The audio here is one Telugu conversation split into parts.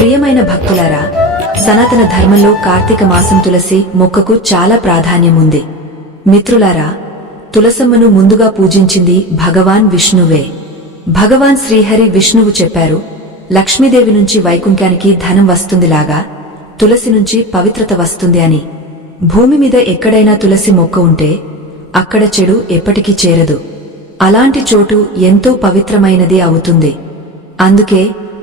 ప్రియమైన భక్తులారా, సనాతన ధర్మంలో కార్తీక మాసం తులసి మొక్కకు చాలా ప్రాధాన్యం ఉంది. మిత్రులారా, తులసమ్మను ముందుగా పూజించింది భగవాన్ విష్ణువే. భగవాన్ శ్రీహరి విష్ణువు చెప్పారు, లక్ష్మీదేవి నుంచి వైకుంఠానికి ధనం వస్తుందిలాగా తులసి నుంచి పవిత్రత వస్తుంది అని. భూమి మీద ఎక్కడైనా తులసి మొక్క ఉంటే అక్కడ చెడు ఎప్పటికీ చేరదు. అలాంటి చోటు ఎంతో పవిత్రమైనది అవుతుంది. అందుకే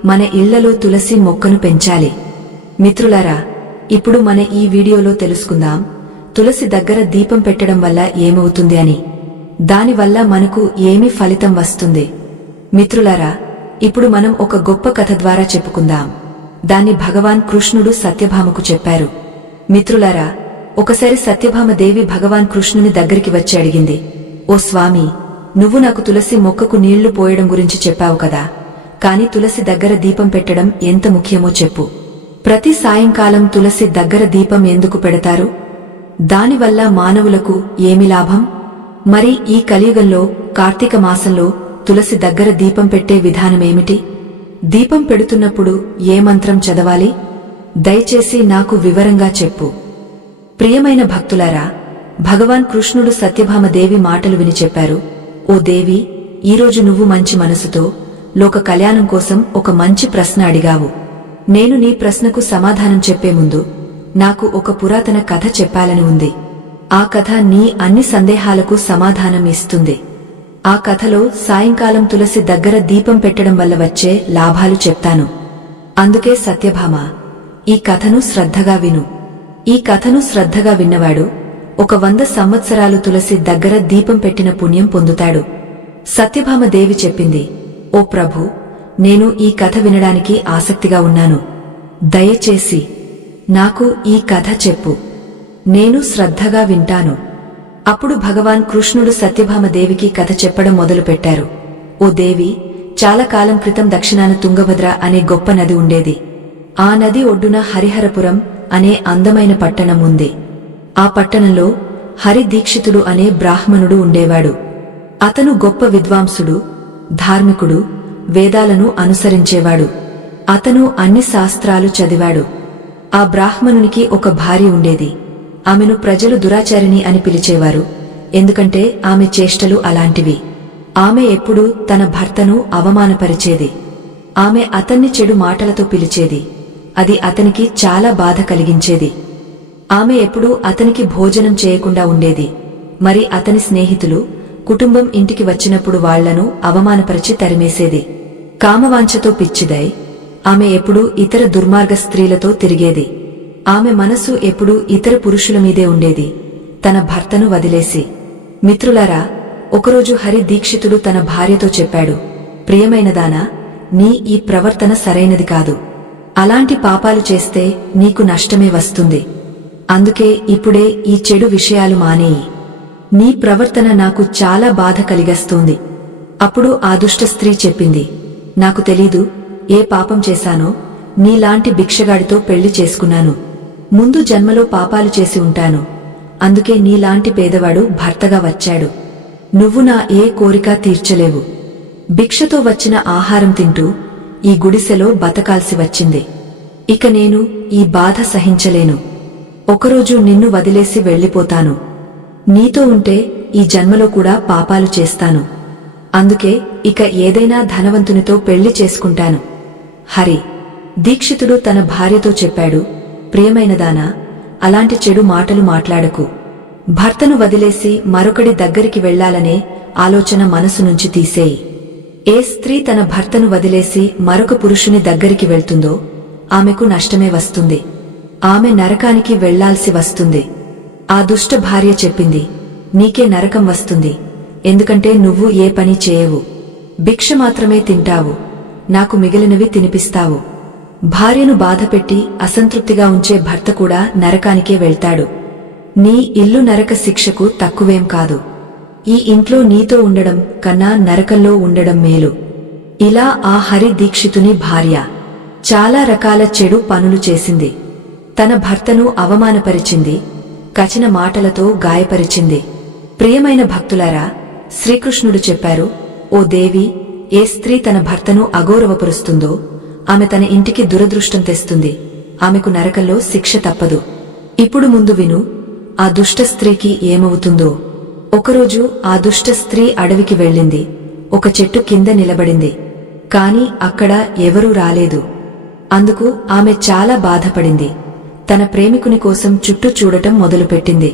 మన ఇళ్లలో తులసి మొక్కను పెంచాలి. మిత్రులారా, ఇప్పుడు మన ఈ వీడియోలో తెలుసుకుందాం తులసి దగ్గర దీపం పెట్టడం వల్ల ఏమవుతుంది అని, దానివల్ల మనకు ఏమి ఫలితం వస్తుంది. మిత్రులారా, ఇప్పుడు మనం ఒక గొప్ప కథ ద్వారా చెప్పుకుందాం. దాన్ని భగవాన్ కృష్ణుడు సత్యభామకు చెప్పారు. మిత్రులారా, ఒకసారి సత్యభామ దేవి భగవాన్ కృష్ణుని దగ్గరికి వచ్చి అడిగింది, ఓ స్వామి, నువ్వు నాకు తులసి మొక్కకు నీళ్లు పోయడం గురించి చెప్పావు కదా, కాని తులసి దగ్గర దీపం పెట్టడం ఎంత ముఖ్యమో చెప్పు. ప్రతి సాయంకాలం తులసి దగ్గర దీపం ఎందుకు పెడతారు? దానివల్ల మానవులకు ఏమి లాభం? మరి ఈ కలియుగంలో కార్తీక మాసంలో తులసి దగ్గర దీపం పెట్టే విధానమేమిటి? దీపం పెడుతున్నప్పుడు ఏ మంత్రం చదవాలి? దయచేసి నాకు వివరంగా చెప్పు. ప్రియమైన భక్తులారా, భగవాన్ కృష్ణుడు సత్యభామ దేవి మాటలు విని చెప్పారు, ఓ దేవి, ఈరోజు నువ్వు మంచి మనసుతో లోక కళ్యాణం కోసం ఒక మంచి ప్రశ్న అడిగావు. నేను నీ ప్రశ్నకు సమాధానం చెప్పే ముందు నాకు ఒక పురాతన కథ చెప్పాలని ఉంది. ఆ కథ నీ అన్ని సందేహాలకు సమాధానం ఇస్తుంది. ఆ కథలో సాయంకాలం తులసి దగ్గర దీపం పెట్టడం వల్ల వచ్చే లాభాలు చెప్తాను. అందుకే సత్యభామ, ఈ కథను శ్రద్ధగా విను. ఈ కథను శ్రద్ధగా విన్నవాడు 100 సంవత్సరాలు తులసి దగ్గర దీపం పెట్టిన పుణ్యం పొందుతాడు. సత్యభామ దేవి చెప్పింది, ఓ ప్రభు, నేను ఈ కథ వినడానికి ఆసక్తిగా ఉన్నాను. దయచేసి నాకు ఈ కథ చెప్పు. నేను శ్రద్ధగా వింటాను. అప్పుడు భగవాన్ కృష్ణుడు సత్యభామ దేవికి కథ చెప్పడం మొదలుపెట్టారు. ఓ దేవి, చాలా కాలం క్రితం దక్షిణాన తుంగభద్ర అనే గొప్ప నది ఉండేది. ఆ నది ఒడ్డున హరిహరపురం అనే అందమైన పట్టణం ఉంది. ఆ పట్టణంలో హరి దీక్షితుడు అనే బ్రాహ్మణుడు ఉండేవాడు. అతను గొప్ప విద్వాంసుడు, ధార్మికుడు, వేదాలను అనుసరించేవాడు. అతను అన్ని శాస్త్రాలు చదివాడు. ఆ బ్రాహ్మణునికి ఒక భార్య ఉండేది. ఆమెను ప్రజలు దురాచారిణి అని పిలిచేవారు, ఎందుకంటే ఆమె చేష్టలు అలాంటివి. ఆమె ఎప్పుడూ తన భర్తను అవమానపరిచేది. ఆమె అతన్ని చెడు మాటలతో పిలిచేది. అది అతనికి చాలా బాధ కలిగించేది. ఆమె ఎప్పుడూ అతనికి భోజనం చేయకుండా ఉండేది. మరి అతని స్నేహితులు, కుటుంబం ఇంటికి వచ్చినప్పుడు వాళ్లను అవమానపరిచి తరిమేసేది. కామవాంఛతో పిచ్చిదై ఆమె ఎప్పుడూ ఇతర దుర్మార్గ స్త్రీలతో తిరిగేది. ఆమె మనసు ఎప్పుడూ ఇతర పురుషుల మీదే ఉండేది, తన భర్తను వదిలేసి. మిత్రులారా, ఒకరోజు హరి దీక్షితుడు తన భార్యతో చెప్పాడు, ప్రియమైనదానా, నీ ఈ ప్రవర్తన సరైనది కాదు. అలాంటి పాపాలు చేస్తే నీకు నష్టమే వస్తుంది. అందుకే ఇప్పుడే ఈ చెడు విషయాలు మానేయి. నీ ప్రవర్తన నాకు చాలా బాధ కలిగస్తోంది. అప్పుడు ఆ దుష్ట స్త్రీ చెప్పింది, నాకు తెలీదు ఏ పాపం చేశానో, నీలాంటి భిక్షగాడితో పెళ్లి చేసుకున్నాను. ముందు జన్మలో పాపాలు చేసి ఉంటాను. అందుకే నీలాంటి పేదవాడు భర్తగా వచ్చాడు. నువ్వు నా ఏ కోరిక తీర్చలేవు. భిక్షతో వచ్చిన ఆహారం తింటూ ఈ గుడిసెలో బతకాల్సి వచ్చింది. ఇక నేను ఈ బాధ సహించలేను. ఒకరోజు నిన్ను వదిలేసి వెళ్లిపోతాను. నీతో ఉంటే ఈ జన్మలో కూడా పాపాలు చేస్తాను. అందుకే ఇక ఏదైనా ధనవంతునితో పెళ్లి చేసుకుంటాను. హరి దీక్షితుడు తన భార్యతో చెప్పాడు, ప్రియమైనదానా, అలాంటి చెడు మాటలు మాట్లాడకు. భర్తను వదిలేసి మరొకడి దగ్గరికి వెళ్లాలనే ఆలోచన మనసు నుంచి తీసేయి. ఏ స్త్రీ తన భర్తను వదిలేసి మరొక పురుషుని దగ్గరికి వెళ్తుందో ఆమెకు నష్టమే వస్తుంది. ఆమె నరకానికి వెళ్లాల్సి వస్తుంది. ఆ దుష్ట భార్య చెప్పింది, నీకే నరకం వస్తుంది. ఎందుకంటే నువ్వు ఏ పని చేయవు. భిక్ష మాత్రమే తింటావు. నాకు మిగిలినవి తినిపిస్తావు. భార్యను బాధపెట్టి అసంతృప్తిగా ఉంచే భర్త కూడా నరకానికే వెళ్తాడు. నీ ఇల్లు నరక శిక్షకు తక్కువేం కాదు. ఈ ఇంట్లో నీతో ఉండడం కన్నా నరకంలో ఉండడం మేలు. ఇలా ఆ హరి దీక్షితుని భార్య చాలా రకాల చెడు పనులు చేసింది. తన భర్తను అవమానపరిచింది, కచిన మాటలతో గాయపరిచింది. ప్రియమైన భక్తులారా, శ్రీకృష్ణుడు చెప్పారు, ఓ దేవి, ఏ స్త్రీ తన భర్తను అగౌరవపరుస్తుందో ఆమె తన ఇంటికి దురదృష్టం తెస్తుంది. ఆమెకు నరకంలో శిక్ష తప్పదు. ఇప్పుడు ముందు విను, ఆ దుష్ట స్త్రీకి ఏమవుతుందో. ఒకరోజు ఆ దుష్ట స్త్రీ అడవికి వెళ్ళింది. ఒక చెట్టు కింద నిలబడింది. కాని అక్కడ ఎవరూ రాలేదు. అందుకు ఆమె చాలా బాధపడింది. తన ప్రేమికుని కోసం చుట్టూ చూడటం మొదలుపెట్టింది.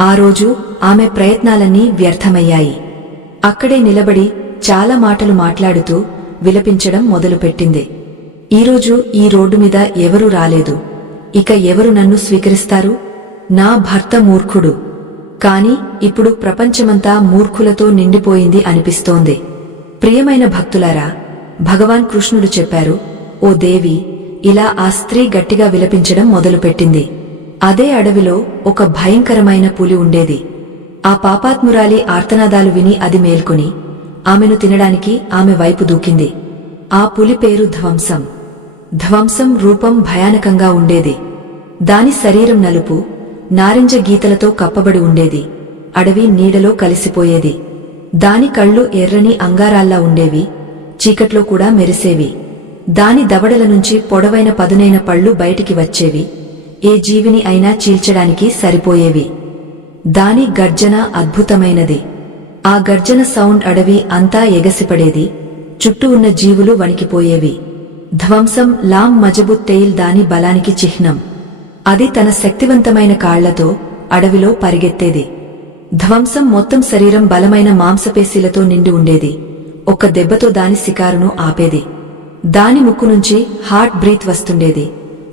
ఆ రోజు ఆమె ప్రయత్నాలన్నీ వ్యర్థమయ్యాయి. అక్కడే నిలబడి చాలా మాటలు మాట్లాడుతూ విలపించడం మొదలుపెట్టింది. ఈరోజు ఈ రోడ్డు మీద ఎవరూ రాలేదు. ఇక ఎవరు నన్ను స్వీకరిస్తారు? నా భర్త మూర్ఖుడు. కాని ఇప్పుడు ప్రపంచమంతా మూర్ఖులతో నిండిపోయింది అనిపిస్తోంది. ప్రియమైన భక్తులారా, భగవాన్ కృష్ణుడు చెప్పారు, ఓ దేవి, ఇలా ఆ స్త్రీ గట్టిగా విలపించడం మొదలుపెట్టింది. అదే అడవిలో ఒక భయంకరమైన పులి ఉండేది. ఆ పాపాత్మురాలి ఆర్తనాదాలు విని అది మేల్కొని ఆమెను తినడానికి ఆమె వైపు దూకింది. ఆ పులి పేరు ధ్వంసం. ధ్వంసం రూపం భయానకంగా ఉండేది. దాని శరీరం నలుపు, నారింజ గీతలతో కప్పబడి ఉండేది. అడవి నీడలో కలిసిపోయేది. దాని కళ్ళు ఎర్రని అంగారాల్లా ఉండేవి, చీకట్లో కూడా మెరిసేవి. దాని దవడల నుంచి పొడవైన పదునైన పళ్ళు బయటికి వచ్చేవి, ఏ జీవిని అయినా చీల్చడానికి సరిపోయేవి. దాని గర్జన అద్భుతమైనది. ఆ గర్జన సౌండ్ అడవి అంతా ఎగసిపడేది. చుట్టూ ఉన్న జీవులు వణికిపోయేవి. ధ్వంసం లాం మజబూత్ తెయిల్ దాని బలానికి చిహ్నం. అది తన శక్తివంతమైన కాళ్లతో అడవిలో పరిగెత్తేది. ధ్వంసం మొత్తం శరీరం బలమైన మాంసపేశీలతో నిండి ఉండేది. ఒక్క దెబ్బతో దాని శికారును ఆపేది. దాని ముక్కు నుంచి హార్ట్ బ్రీత్ వస్తుండేది,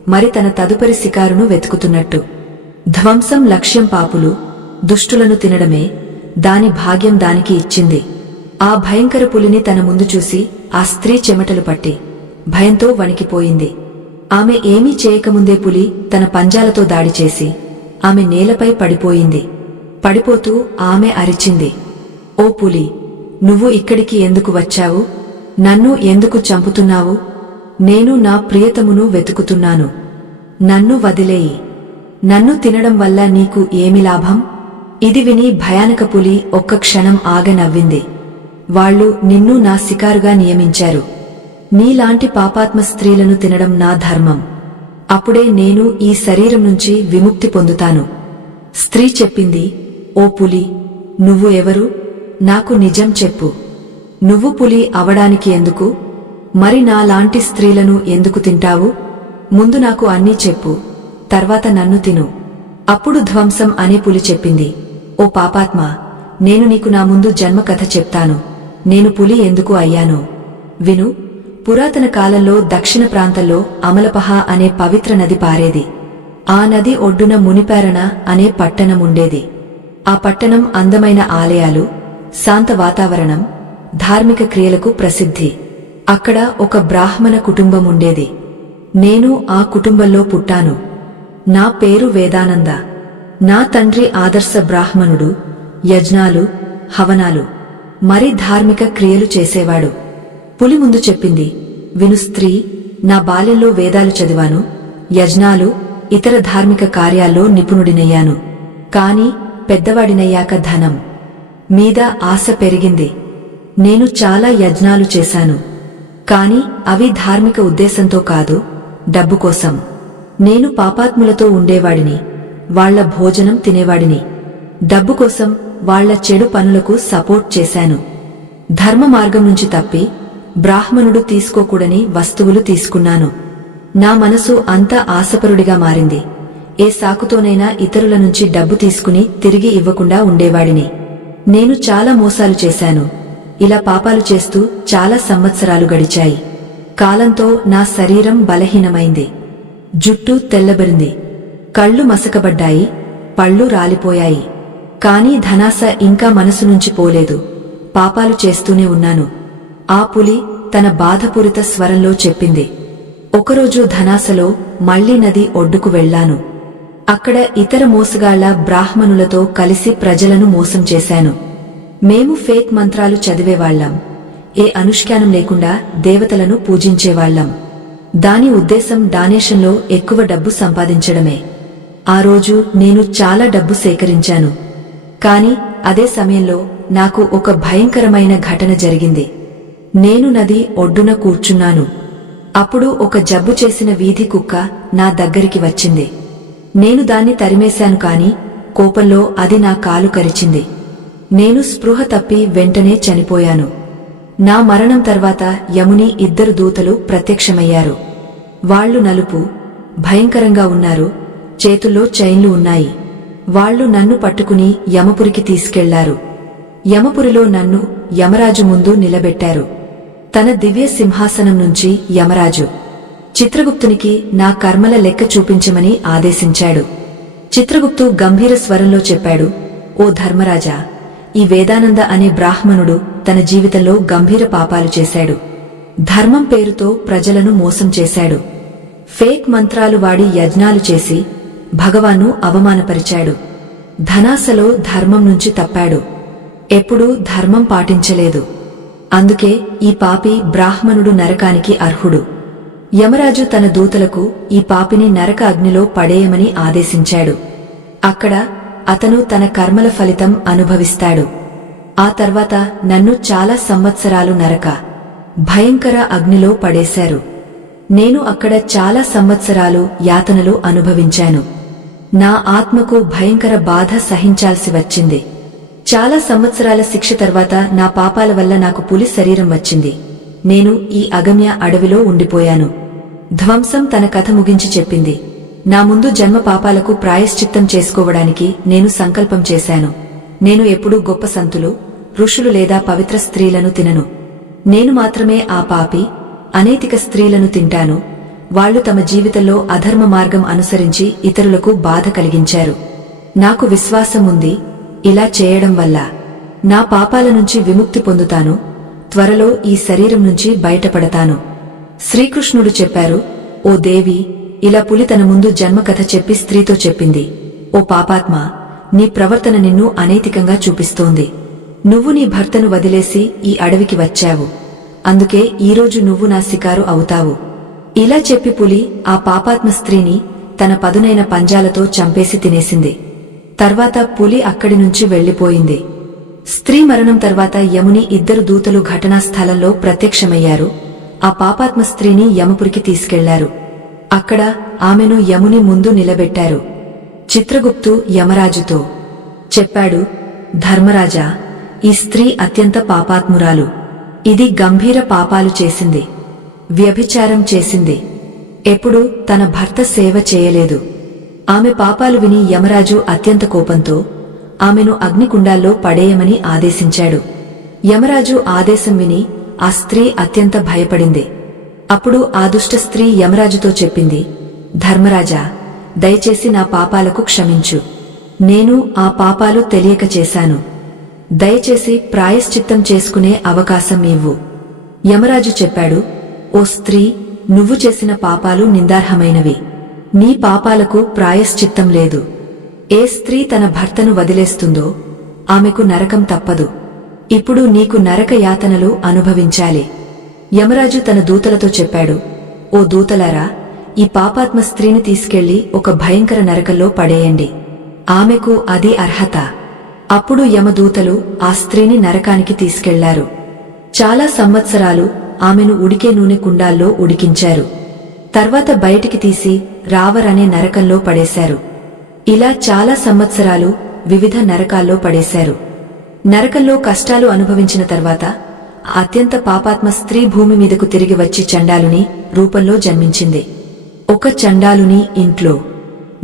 మరి తన తదుపరి శికారును వెతుకుతున్నట్టు. ధ్వంసం లక్ష్యం పాపులు, దుష్టులను తినడమే. దాని భాగ్యం దానికి ఇచ్చింది. ఆ భయంకర పులిని తన ముందు చూసి ఆ స్త్రీ చెమటలు పట్టి భయంతో వణికిపోయింది. ఆమె ఏమీ చేయకముందే పులి తన పంజాలతో దాడి చేసి ఆమె నేలపై పడిపోయింది. పడిపోతూ ఆమె అరిచింది, ఓ పులి, నువ్వు ఇక్కడికి ఎందుకు వచ్చావు? నన్ను ఎందుకు చంపుతున్నావు? నేను నా ప్రియతమును వెతుకుతున్నాను. నన్ను వదిలేయి. నన్ను తినడం వల్ల నీకు ఏమి లాభం? ఇది విని భయానక పులి ఒక్క క్షణం ఆగనవ్వింది. వాళ్ళు నిన్ను నా శికారుగా నియమించారు. నీలాంటి పాపాత్మ స్త్రీలను తినడం నా ధర్మం. అప్పుడే నేను ఈ శరీరం నుంచి విముక్తి పొందుతాను. స్త్రీ చెప్పింది, ఓ పులి, నువ్వు ఎవరు? నాకు నిజం చెప్పు. నువ్వు పులి అవడానికి ఎందుకు? మరి నాలాంటి స్త్రీలను ఎందుకు తింటావు? ముందు నాకు అన్నీ చెప్పు, తర్వాత నన్ను తిను. అప్పుడు ధ్వంసం అనే పులి చెప్పింది, ఓ పాపాత్మ, నేను నీకు నా ముందు జన్మ కథ చెప్తాను. నేను పులి ఎందుకు అయ్యానో విను. పురాతన కాలంలో దక్షిణ ప్రాంతంలో అమలపహ అనే పవిత్ర నది పారేది. ఆ నది ఒడ్డున మునిపారణ అనే పట్టణముండేది. ఆ పట్టణం అందమైన ఆలయాలు, శాంత వాతావరణం, ధార్మిక క్రియలకు ప్రసిద్ధి. అక్కడ ఒక బ్రాహ్మణ కుటుంబం ఉండేది. నేను ఆ కుటుంబంలో పుట్టాను. నా పేరు వేదానంద. నా తండ్రి ఆదర్శ బ్రాహ్మణుడు. యజ్ఞాలు, హవనాలు, మరి ధార్మిక క్రియలు చేసేవాడు. పులి ముందు చెప్పింది, విను స్త్రీ, నా బాల్యంలో వేదాలు చదివాను, యజ్ఞాలు, ఇతర ధార్మిక కార్యాల్లో నిపుణుడినయ్యాను. కాని పెద్దవాడినయ్యాక ధనం మీద ఆశ పెరిగింది. నేను చాలా యజ్ఞాలు చేశాను, కాని అవి ధార్మిక ఉద్దేశంతో కాదు, డబ్బు కోసం. నేను పాపాత్ములతో ఉండేవాడిని, వాళ్ల భోజనం తినేవాడిని. డబ్బు కోసం వాళ్ల చెడు పనులకు సపోర్ట్ చేశాను. ధర్మ మార్గం నుంచి తప్పి బ్రాహ్మణుడు తీసుకోకూడని వస్తువులు తీసుకున్నాను. నా మనసు అంత ఆశపరుడిగా మారింది. ఏ సాకుతోనైనా ఇతరుల నుంచి డబ్బు తీసుకుని తిరిగి ఇవ్వకుండా ఉండేవాడిని. నేను చాలా మోసాలు చేశాను. ఇలా పాపాలు చేస్తూ చాలా సంవత్సరాలు గడిచాయి. కాలంతో నా శరీరం బలహీనమైంది. జుట్టు తెల్లబరింది, కళ్ళు మసకబడ్డాయి, పళ్ళు రాలిపోయాయి. కాని ధనాశ ఇంకా మనసు నుంచి పోలేదు. పాపాలు చేస్తూనే ఉన్నాను. ఆ పులి తన బాధపూరిత స్వరంలో చెప్పింది, ఒకరోజు ధనాశలో మళ్లీ నది ఒడ్డుకు వెళ్లాను. అక్కడ ఇతర మోసగాళ్ల బ్రాహ్మణులతో కలిసి ప్రజలను మోసం చేశాను. మేము ఫేక్ మంత్రాలు చదివేవాళ్లం. ఏ అనుష్ఠానం లేకుండా దేవతలను పూజించేవాళ్లం. దాని ఉద్దేశం డానేషన్లో ఎక్కువ డబ్బు సంపాదించడమే. ఆ రోజు నేను చాలా డబ్బు సేకరించాను. కాని అదే సమయంలో నాకు ఒక భయంకరమైన ఘటన జరిగింది. నేను నది ఒడ్డున కూర్చున్నాను. అప్పుడు ఒక జబ్బు చేసిన వీధి కుక్క నా దగ్గరికి వచ్చింది. నేను దాన్ని తరిమేశాను కాని కోపంలో అది నా కాలు కరిచింది. నేను స్పృహ తప్పి వెంటనే చనిపోయాను. నా మరణం తర్వాత యముని 2 దూతలు ప్రత్యక్షమయ్యారు. వాళ్లు నలుపు, భయంకరంగా ఉన్నారు. చేతుల్లో చైన్లు ఉన్నాయి. వాళ్లు నన్ను పట్టుకుని యమపురికి తీసుకెళ్లారు. యమపురిలో నన్ను యమరాజు ముందు నిలబెట్టారు. తన దివ్య సింహాసనం నుంచి యమరాజు చిత్రగుప్తునికి నా కర్మల లెక్క చూపించమని ఆదేశించాడు. చిత్రగుప్తు గంభీర స్వరంలో చెప్పాడు, ఓ ధర్మరాజా, ఈ వేదానంద అనే బ్రాహ్మణుడు తన జీవితంలో గంభీర పాపాలు చేశాడు. ధర్మం పేరుతో ప్రజలను మోసం చేశాడు. ఫేక్ మంత్రాలు వాడి యజ్ఞాలు చేసి భగవాన్ను అవమానపరిచాడు. ధనాసలో ధర్మం నుంచి తప్పాడు. ఎప్పుడూ ధర్మం పాటించలేదు. అందుకే ఈ పాపి బ్రాహ్మణుడు నరకానికి అర్హుడు. యమరాజు తన దూతలకు ఈ పాపిని నరక అగ్నిలో పడేయమని ఆదేశించాడు. అక్కడ అతను తన కర్మల ఫలితం అనుభవిస్తాడు. ఆ తర్వాత నన్ను చాలా సంవత్సరాలు నరక భయంకర అగ్నిలో పడేశారు. నేను అక్కడ చాలా సంవత్సరాలు యాతనలు అనుభవించాను. నా ఆత్మకు భయంకర బాధ సహించాల్సి వచ్చింది. చాలా సంవత్సరాల శిక్ష తర్వాత నా పాపాల వల్ల నాకు పులి శరీరం వచ్చింది. నేను ఈ అగమ్య అడవిలో ఉండిపోయాను. ధ్వంసం తన కథ ముగించి చెప్పింది. నా ముందు జన్మ పాపాలకు ప్రాయశ్చిత్తం చేసుకోవడానికి నేను సంకల్పం చేశాను. నేను ఎప్పుడూ గొప్ప సంతులు, ఋషులు లేదా పవిత్ర స్త్రీలను తినను. నేను మాత్రమే ఆ పాపి, అనైతిక స్త్రీలను తింటాను. వాళ్లు తమ జీవితంలో అధర్మ మార్గం అనుసరించి ఇతరులకు బాధ కలిగించారు. నాకు విశ్వాసం ఉంది, ఇలా చేయడం వల్ల నా పాపాల నుంచి విముక్తి పొందుతాను. త్వరలో ఈ శరీరం నుంచి బయటపడతాను. శ్రీకృష్ణుడు చెప్పారు, ఓ దేవి, ఇలా పులి తన ముందు జన్మకథ చెప్పి స్త్రీతో చెప్పింది, ఓ పాపాత్మ, నీ ప్రవర్తన నిన్ను అనైతికంగా చూపిస్తోంది. నువ్వు నీ భర్తను వదిలేసి ఈ అడవికి వచ్చావు. అందుకే ఈరోజు నువ్వు నా శికారు అవుతావు. ఇలా చెప్పి పులి ఆ పాపాత్మ స్త్రీని తన పదునైన పంజాలతో చంపేసి తినేసింది. తర్వాత పులి అక్కడి నుంచి వెళ్లిపోయింది. స్త్రీ మరణం తర్వాత యముని 2 దూతలు ఘటనా స్థలంలో ప్రత్యక్షమయ్యారు. ఆ పాపాత్మ స్త్రీని యమపురికి తీసుకెళ్లారు. అక్కడ ఆమెను యముని ముందు నిలబెట్టారు. చిత్రగుప్తు యమరాజుతో చెప్పాడు, ధర్మరాజా, ఈ స్త్రీ అత్యంత పాపాత్మురాలు. ఇది గంభీర పాపాలు చేసింది. వ్యభిచారం చేసింది. ఎప్పుడూ తన భర్త సేవ చేయలేదు. ఆమె పాపాలు విని యమరాజు అత్యంత కోపంతో ఆమెను అగ్నికుండాల్లో పడేయమని ఆదేశించాడు. యమరాజు ఆదేశం విని ఆ స్త్రీ అత్యంత భయపడింది. అప్పుడు ఆ దుష్ట స్త్రీ యమరాజుతో చెప్పింది, ధర్మరాజా, దయచేసి నా పాపాలకు క్షమించు. నేను ఆ పాపాలు తెలియక చేశాను. దయచేసి ప్రాయశ్చిత్తం చేసుకునే అవకాశం ఇవ్వు. యమరాజు చెప్పాడు, ఓ స్త్రీ, నువ్వు చేసిన పాపాలు నిందార్హమైనవి. నీ పాపాలకు ప్రాయశ్చిత్తం లేదు. ఏ స్త్రీ తన భర్తను వదిలేస్తుందో ఆమెకు నరకం తప్పదు. ఇప్పుడు నీకు నరక యాతనలు అనుభవించాలి. యమరాజు తన దూతలతో చెప్పాడు, ఓ దూతలారా, ఈ పాపాత్మ స్త్రీని తీసుకెళ్లి ఒక భయంకర నరకంలో పడేయండి. ఆమెకు అది అర్హత. అప్పుడు యమదూతలు ఆ స్త్రీని నరకానికి తీసుకెళ్లారు. చాలా సంవత్సరాలు ఆమెను ఉడికే నూనె కుండాల్లో ఉడికించారు. తర్వాత బయటికి తీసి రావరనే నరకంలో పడేశారు. ఇలా చాలా సంవత్సరాలు వివిధ నరకాల్లో పడేశారు. నరకంలో కష్టాలు అనుభవించిన తర్వాత అత్యంత పాపాత్మ స్త్రీ భూమి మీదకు తిరిగి వచ్చి చండాలుని రూపంలో జన్మించింది. ఒక చండాలుని ఇంట్లో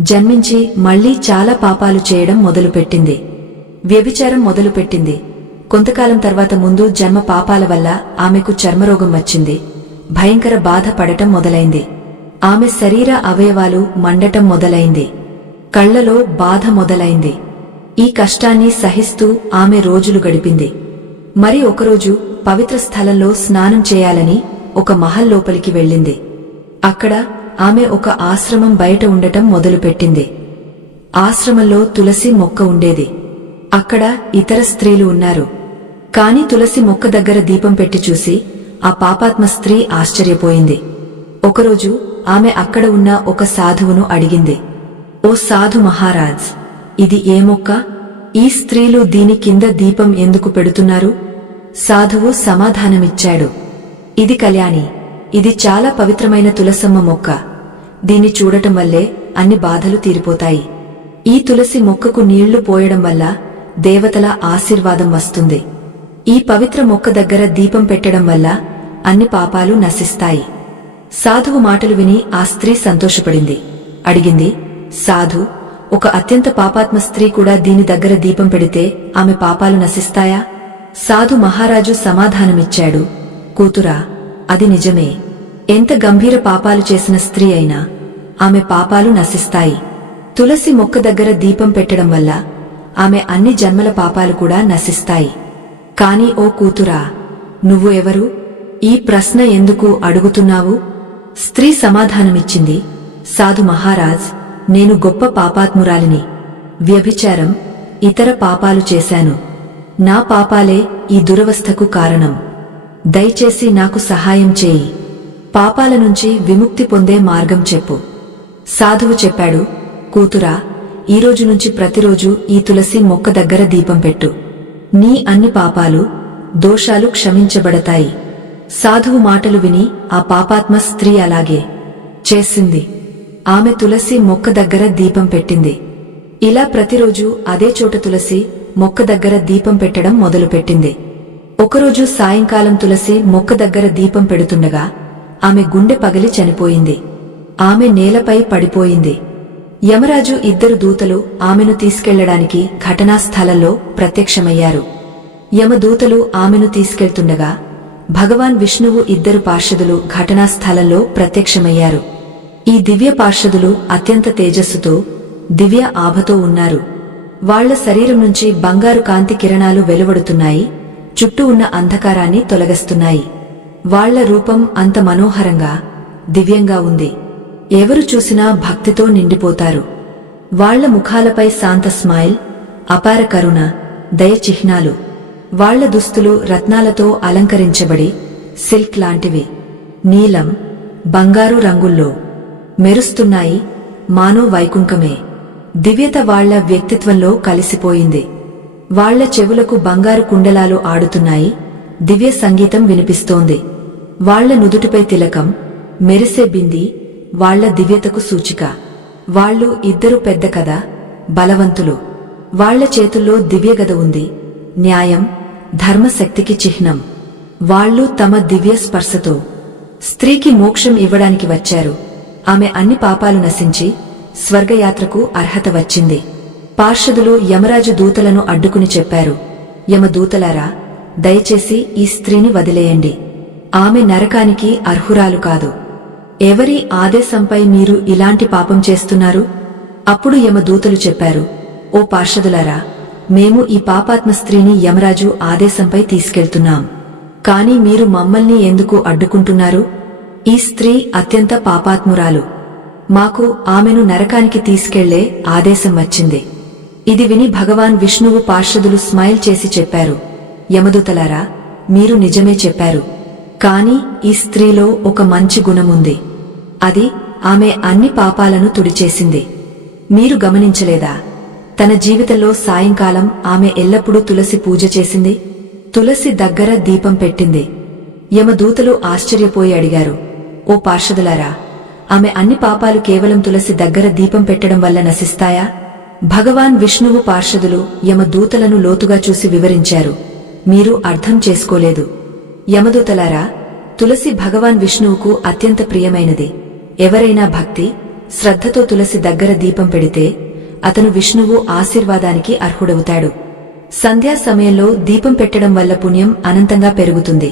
జన్మించి మళ్లీ చాలా పాపాలు చేయడం మొదలుపెట్టింది. వ్యభిచారం మొదలుపెట్టింది. కొంతకాలం తర్వాత ముందు జన్మ పాపాల వల్ల ఆమెకు చర్మరోగం వచ్చింది. భయంకర బాధ పడటం మొదలైంది. ఆమె శరీర అవయవాలు మండటం మొదలైంది. కళ్లలో బాధ మొదలైంది. ఈ కష్టాన్ని సహిస్తూ ఆమె రోజులు గడిపింది. మరి ఒకరోజు పవిత్ర స్థలంలో స్నానం చేయాలని ఒక మహల్ లోపలికి వెళ్ళింది. అక్కడ ఆమె ఒక ఆశ్రమం బయట ఉండటం మొదలుపెట్టింది. ఆశ్రమంలో తులసి మొక్క ఉండేది. అక్కడ ఇతర స్త్రీలు ఉన్నారు. కాని తులసి మొక్క దగ్గర దీపం పెట్టి చూసి ఆ పాపాత్మ స్త్రీ ఆశ్చర్యపోయింది. ఒకరోజు ఆమె అక్కడ ఉన్న ఒక సాధువును అడిగింది, ఓ సాధు మహారాజ్, ఇది ఏ మొక్క? ఈ స్త్రీలు దీని కింద దీపం ఎందుకు పెడుతున్నారు? సాధువు సమాధానమిచ్చాడు, ఇది కళ్యాణి. ఇది చాలా పవిత్రమైన తులసమ్మ మొక్క. దీన్ని చూడటం వల్లే అన్ని బాధలు తీరిపోతాయి. ఈ తులసి మొక్కకు నీళ్లు పోయడం వల్ల దేవతల ఆశీర్వాదం వస్తుంది. ఈ పవిత్ర మొక్క దగ్గర దీపం పెట్టడం వల్ల అన్ని పాపాలు నశిస్తాయి. సాధువు మాటలు విని ఆ స్త్రీ సంతోషపడింది. అడిగింది, సాధు, ఒక అత్యంత పాపాత్మ స్త్రీ కూడా దీని దగ్గర దీపం పెడితే ఆమె పాపాలు నశిస్తాయా? సాధు మహారాజు సమాధానమిచ్చాడు, కూతురా, అది నిజమే. ఎంత గంభీర పాపాలు చేసిన స్త్రీ అయినా ఆమె పాపాలు నశిస్తాయి. తులసి మొక్క దగ్గర దీపం పెట్టడం వల్ల ఆమె అన్ని జన్మల పాపాలు కూడా నశిస్తాయి. కాని ఓ కూతురా, నువ్వు ఎవరు? ఈ ప్రశ్న ఎందుకు అడుగుతున్నావు? స్త్రీ సమాధానమిచ్చింది, సాధు మహారాజ్, నేను గొప్ప పాపాత్మురాలిని. వ్యభిచారం, ఇతర పాపాలు చేశాను. నా పాపాలే ఈ దురవస్థకు కారణం. దయచేసి నాకు సహాయం చేయి. పాపాల నుంచి విముక్తి పొందే మార్గం చెప్పు. సాధువు చెప్పాడు, కూతురా, ఈరోజు నుంచి ప్రతిరోజు ఈ తులసి మొక్క దగ్గర దీపం పెట్టు. నీ అన్ని పాపాలు, దోషాలు క్షమించబడతాయి. సాధువు మాటలు విని ఆ పాపాత్మ స్త్రీ అలాగే చేసింది. ఆమె తులసి మొక్క దగ్గర దీపం పెట్టింది. ఇలా ప్రతిరోజు అదే చోట తులసి మొక్క దగ్గర దీపం పెట్టడం మొదలుపెట్టింది. ఒకరోజు సాయంకాలం తులసి మొక్క దగ్గర దీపం పెడుతుండగా ఆమె గుండె పగిలి చనిపోయింది. ఆమె నేలపై పడిపోయింది. యమరాజు ఇద్దరు దూతలు ఆమెను తీసుకెళ్లడానికి ఘటనా స్థలంలో ప్రత్యక్షమయ్యారు. యమదూతలు ఆమెను తీసుకెళ్తుండగా భగవాన్ విష్ణువు ఇద్దరు పార్షదులు ఘటనా స్థలంలో ప్రత్యక్షమయ్యారు. ఈ దివ్య పార్షదులు అత్యంత తేజస్సుతో, దివ్య ఆభతో ఉన్నారు. వాళ్ల శరీరం నుంచి బంగారు కాంతి కిరణాలు వెలువడుతున్నాయి. చుట్టూ ఉన్న అంధకారాన్ని తొలగిస్తున్నాయి. వాళ్ల రూపం అంత మనోహరంగా, దివ్యంగా ఉంది. ఎవరు చూసినా భక్తితో నిండిపోతారు. వాళ్ల ముఖాలపై శాంత స్మైల్, అపార కరుణ, దయ చిహ్నాలు. వాళ్ల దుస్తులు రత్నాలతో అలంకరించబడి సిల్క్ లాంటివి, నీలం, బంగారు రంగుల్లో మెరుస్తున్నాయి. మానో వైకుంఠమే. దివ్యత వాళ్ల వ్యక్తిత్వంలో కలిసిపోయింది. వాళ్ల చెవులకు బంగారు కుండలాలు ఆడుతున్నాయి. దివ్య సంగీతం వినిపిస్తోంది. వాళ్ల నుదుటిపై తిలకం, మెరిసే బింది వాళ్ల దివ్యతకు సూచిక. వాళ్లు ఇద్దరు పెద్ద కథ, బలవంతులు. వాళ్ల చేతుల్లో దివ్యగద ఉంది. న్యాయం, ధర్మశక్తికి చిహ్నం. వాళ్లు తమ దివ్య స్పర్శతో స్త్రీకి మోక్షం ఇవ్వడానికి వచ్చారు. ఆమె అన్ని పాపాలు నశించి స్వర్గయాత్రకు అర్హత వచ్చింది. పార్షదులు యమరాజు దూతలను అడ్డుకుని చెప్పారు, యమదూతలారా, దయచేసి ఈ స్త్రీని వదిలేయండి. ఆమె నరకానికి అర్హురాలు కాదు. ఎవరి ఆదేశంపై మీరు ఇలాంటి పాపం చేస్తున్నారు? అప్పుడు యమదూతలు చెప్పారు, ఓ పార్షదులారా, మేము ఈ పాపాత్మ స్త్రీని యమరాజు ఆదేశంపై తీసుకెళ్తున్నాం. కాని మీరు మమ్మల్ని ఎందుకు అడ్డుకుంటున్నారు? ఈ స్త్రీ అత్యంత పాపాత్మురాలు. మాకు ఆమెను నరకానికి తీసుకెళ్లే ఆదేశం వచ్చింది. ఇది విని భగవాన్ విష్ణువు పార్షదులు స్మైల్ చేసి చెప్పారు, యమదూతలారా, మీరు నిజమే చెప్పారు. కాని ఈ స్త్రీలో ఒక మంచి గుణముంది. అది ఆమె అన్ని పాపాలను తుడిచేసింది. మీరు గమనించలేదా? తన జీవితంలో సాయంకాలం ఆమె ఎల్లప్పుడూ తులసి పూజ చేసింది. తులసి దగ్గర దీపం పెట్టింది. యమదూతలు ఆశ్చర్యపోయి అడిగారు, ఓ పార్షదులారా, ఆమె అన్ని పాపాలు కేవలం తులసి దగ్గర దీపం పెట్టడం వల్ల నశిస్తాయా? భగవాన్ విష్ణువు పార్షదులు యమదూతలను లోతుగా చూసి వివరించారు, మీరు అర్థం చేసుకోలేదు. యమదూతలారా, తులసి భగవాన్ విష్ణువుకు అత్యంత ప్రియమైనది. ఎవరైనా భక్తి, శ్రద్ధతో తులసి దగ్గర దీపం పెడితే అతను విష్ణువు ఆశీర్వాదానికి అర్హుడవుతాడు. సంధ్యా సమయంలో దీపం పెట్టడం వల్ల పుణ్యం అనంతంగా పెరుగుతుంది.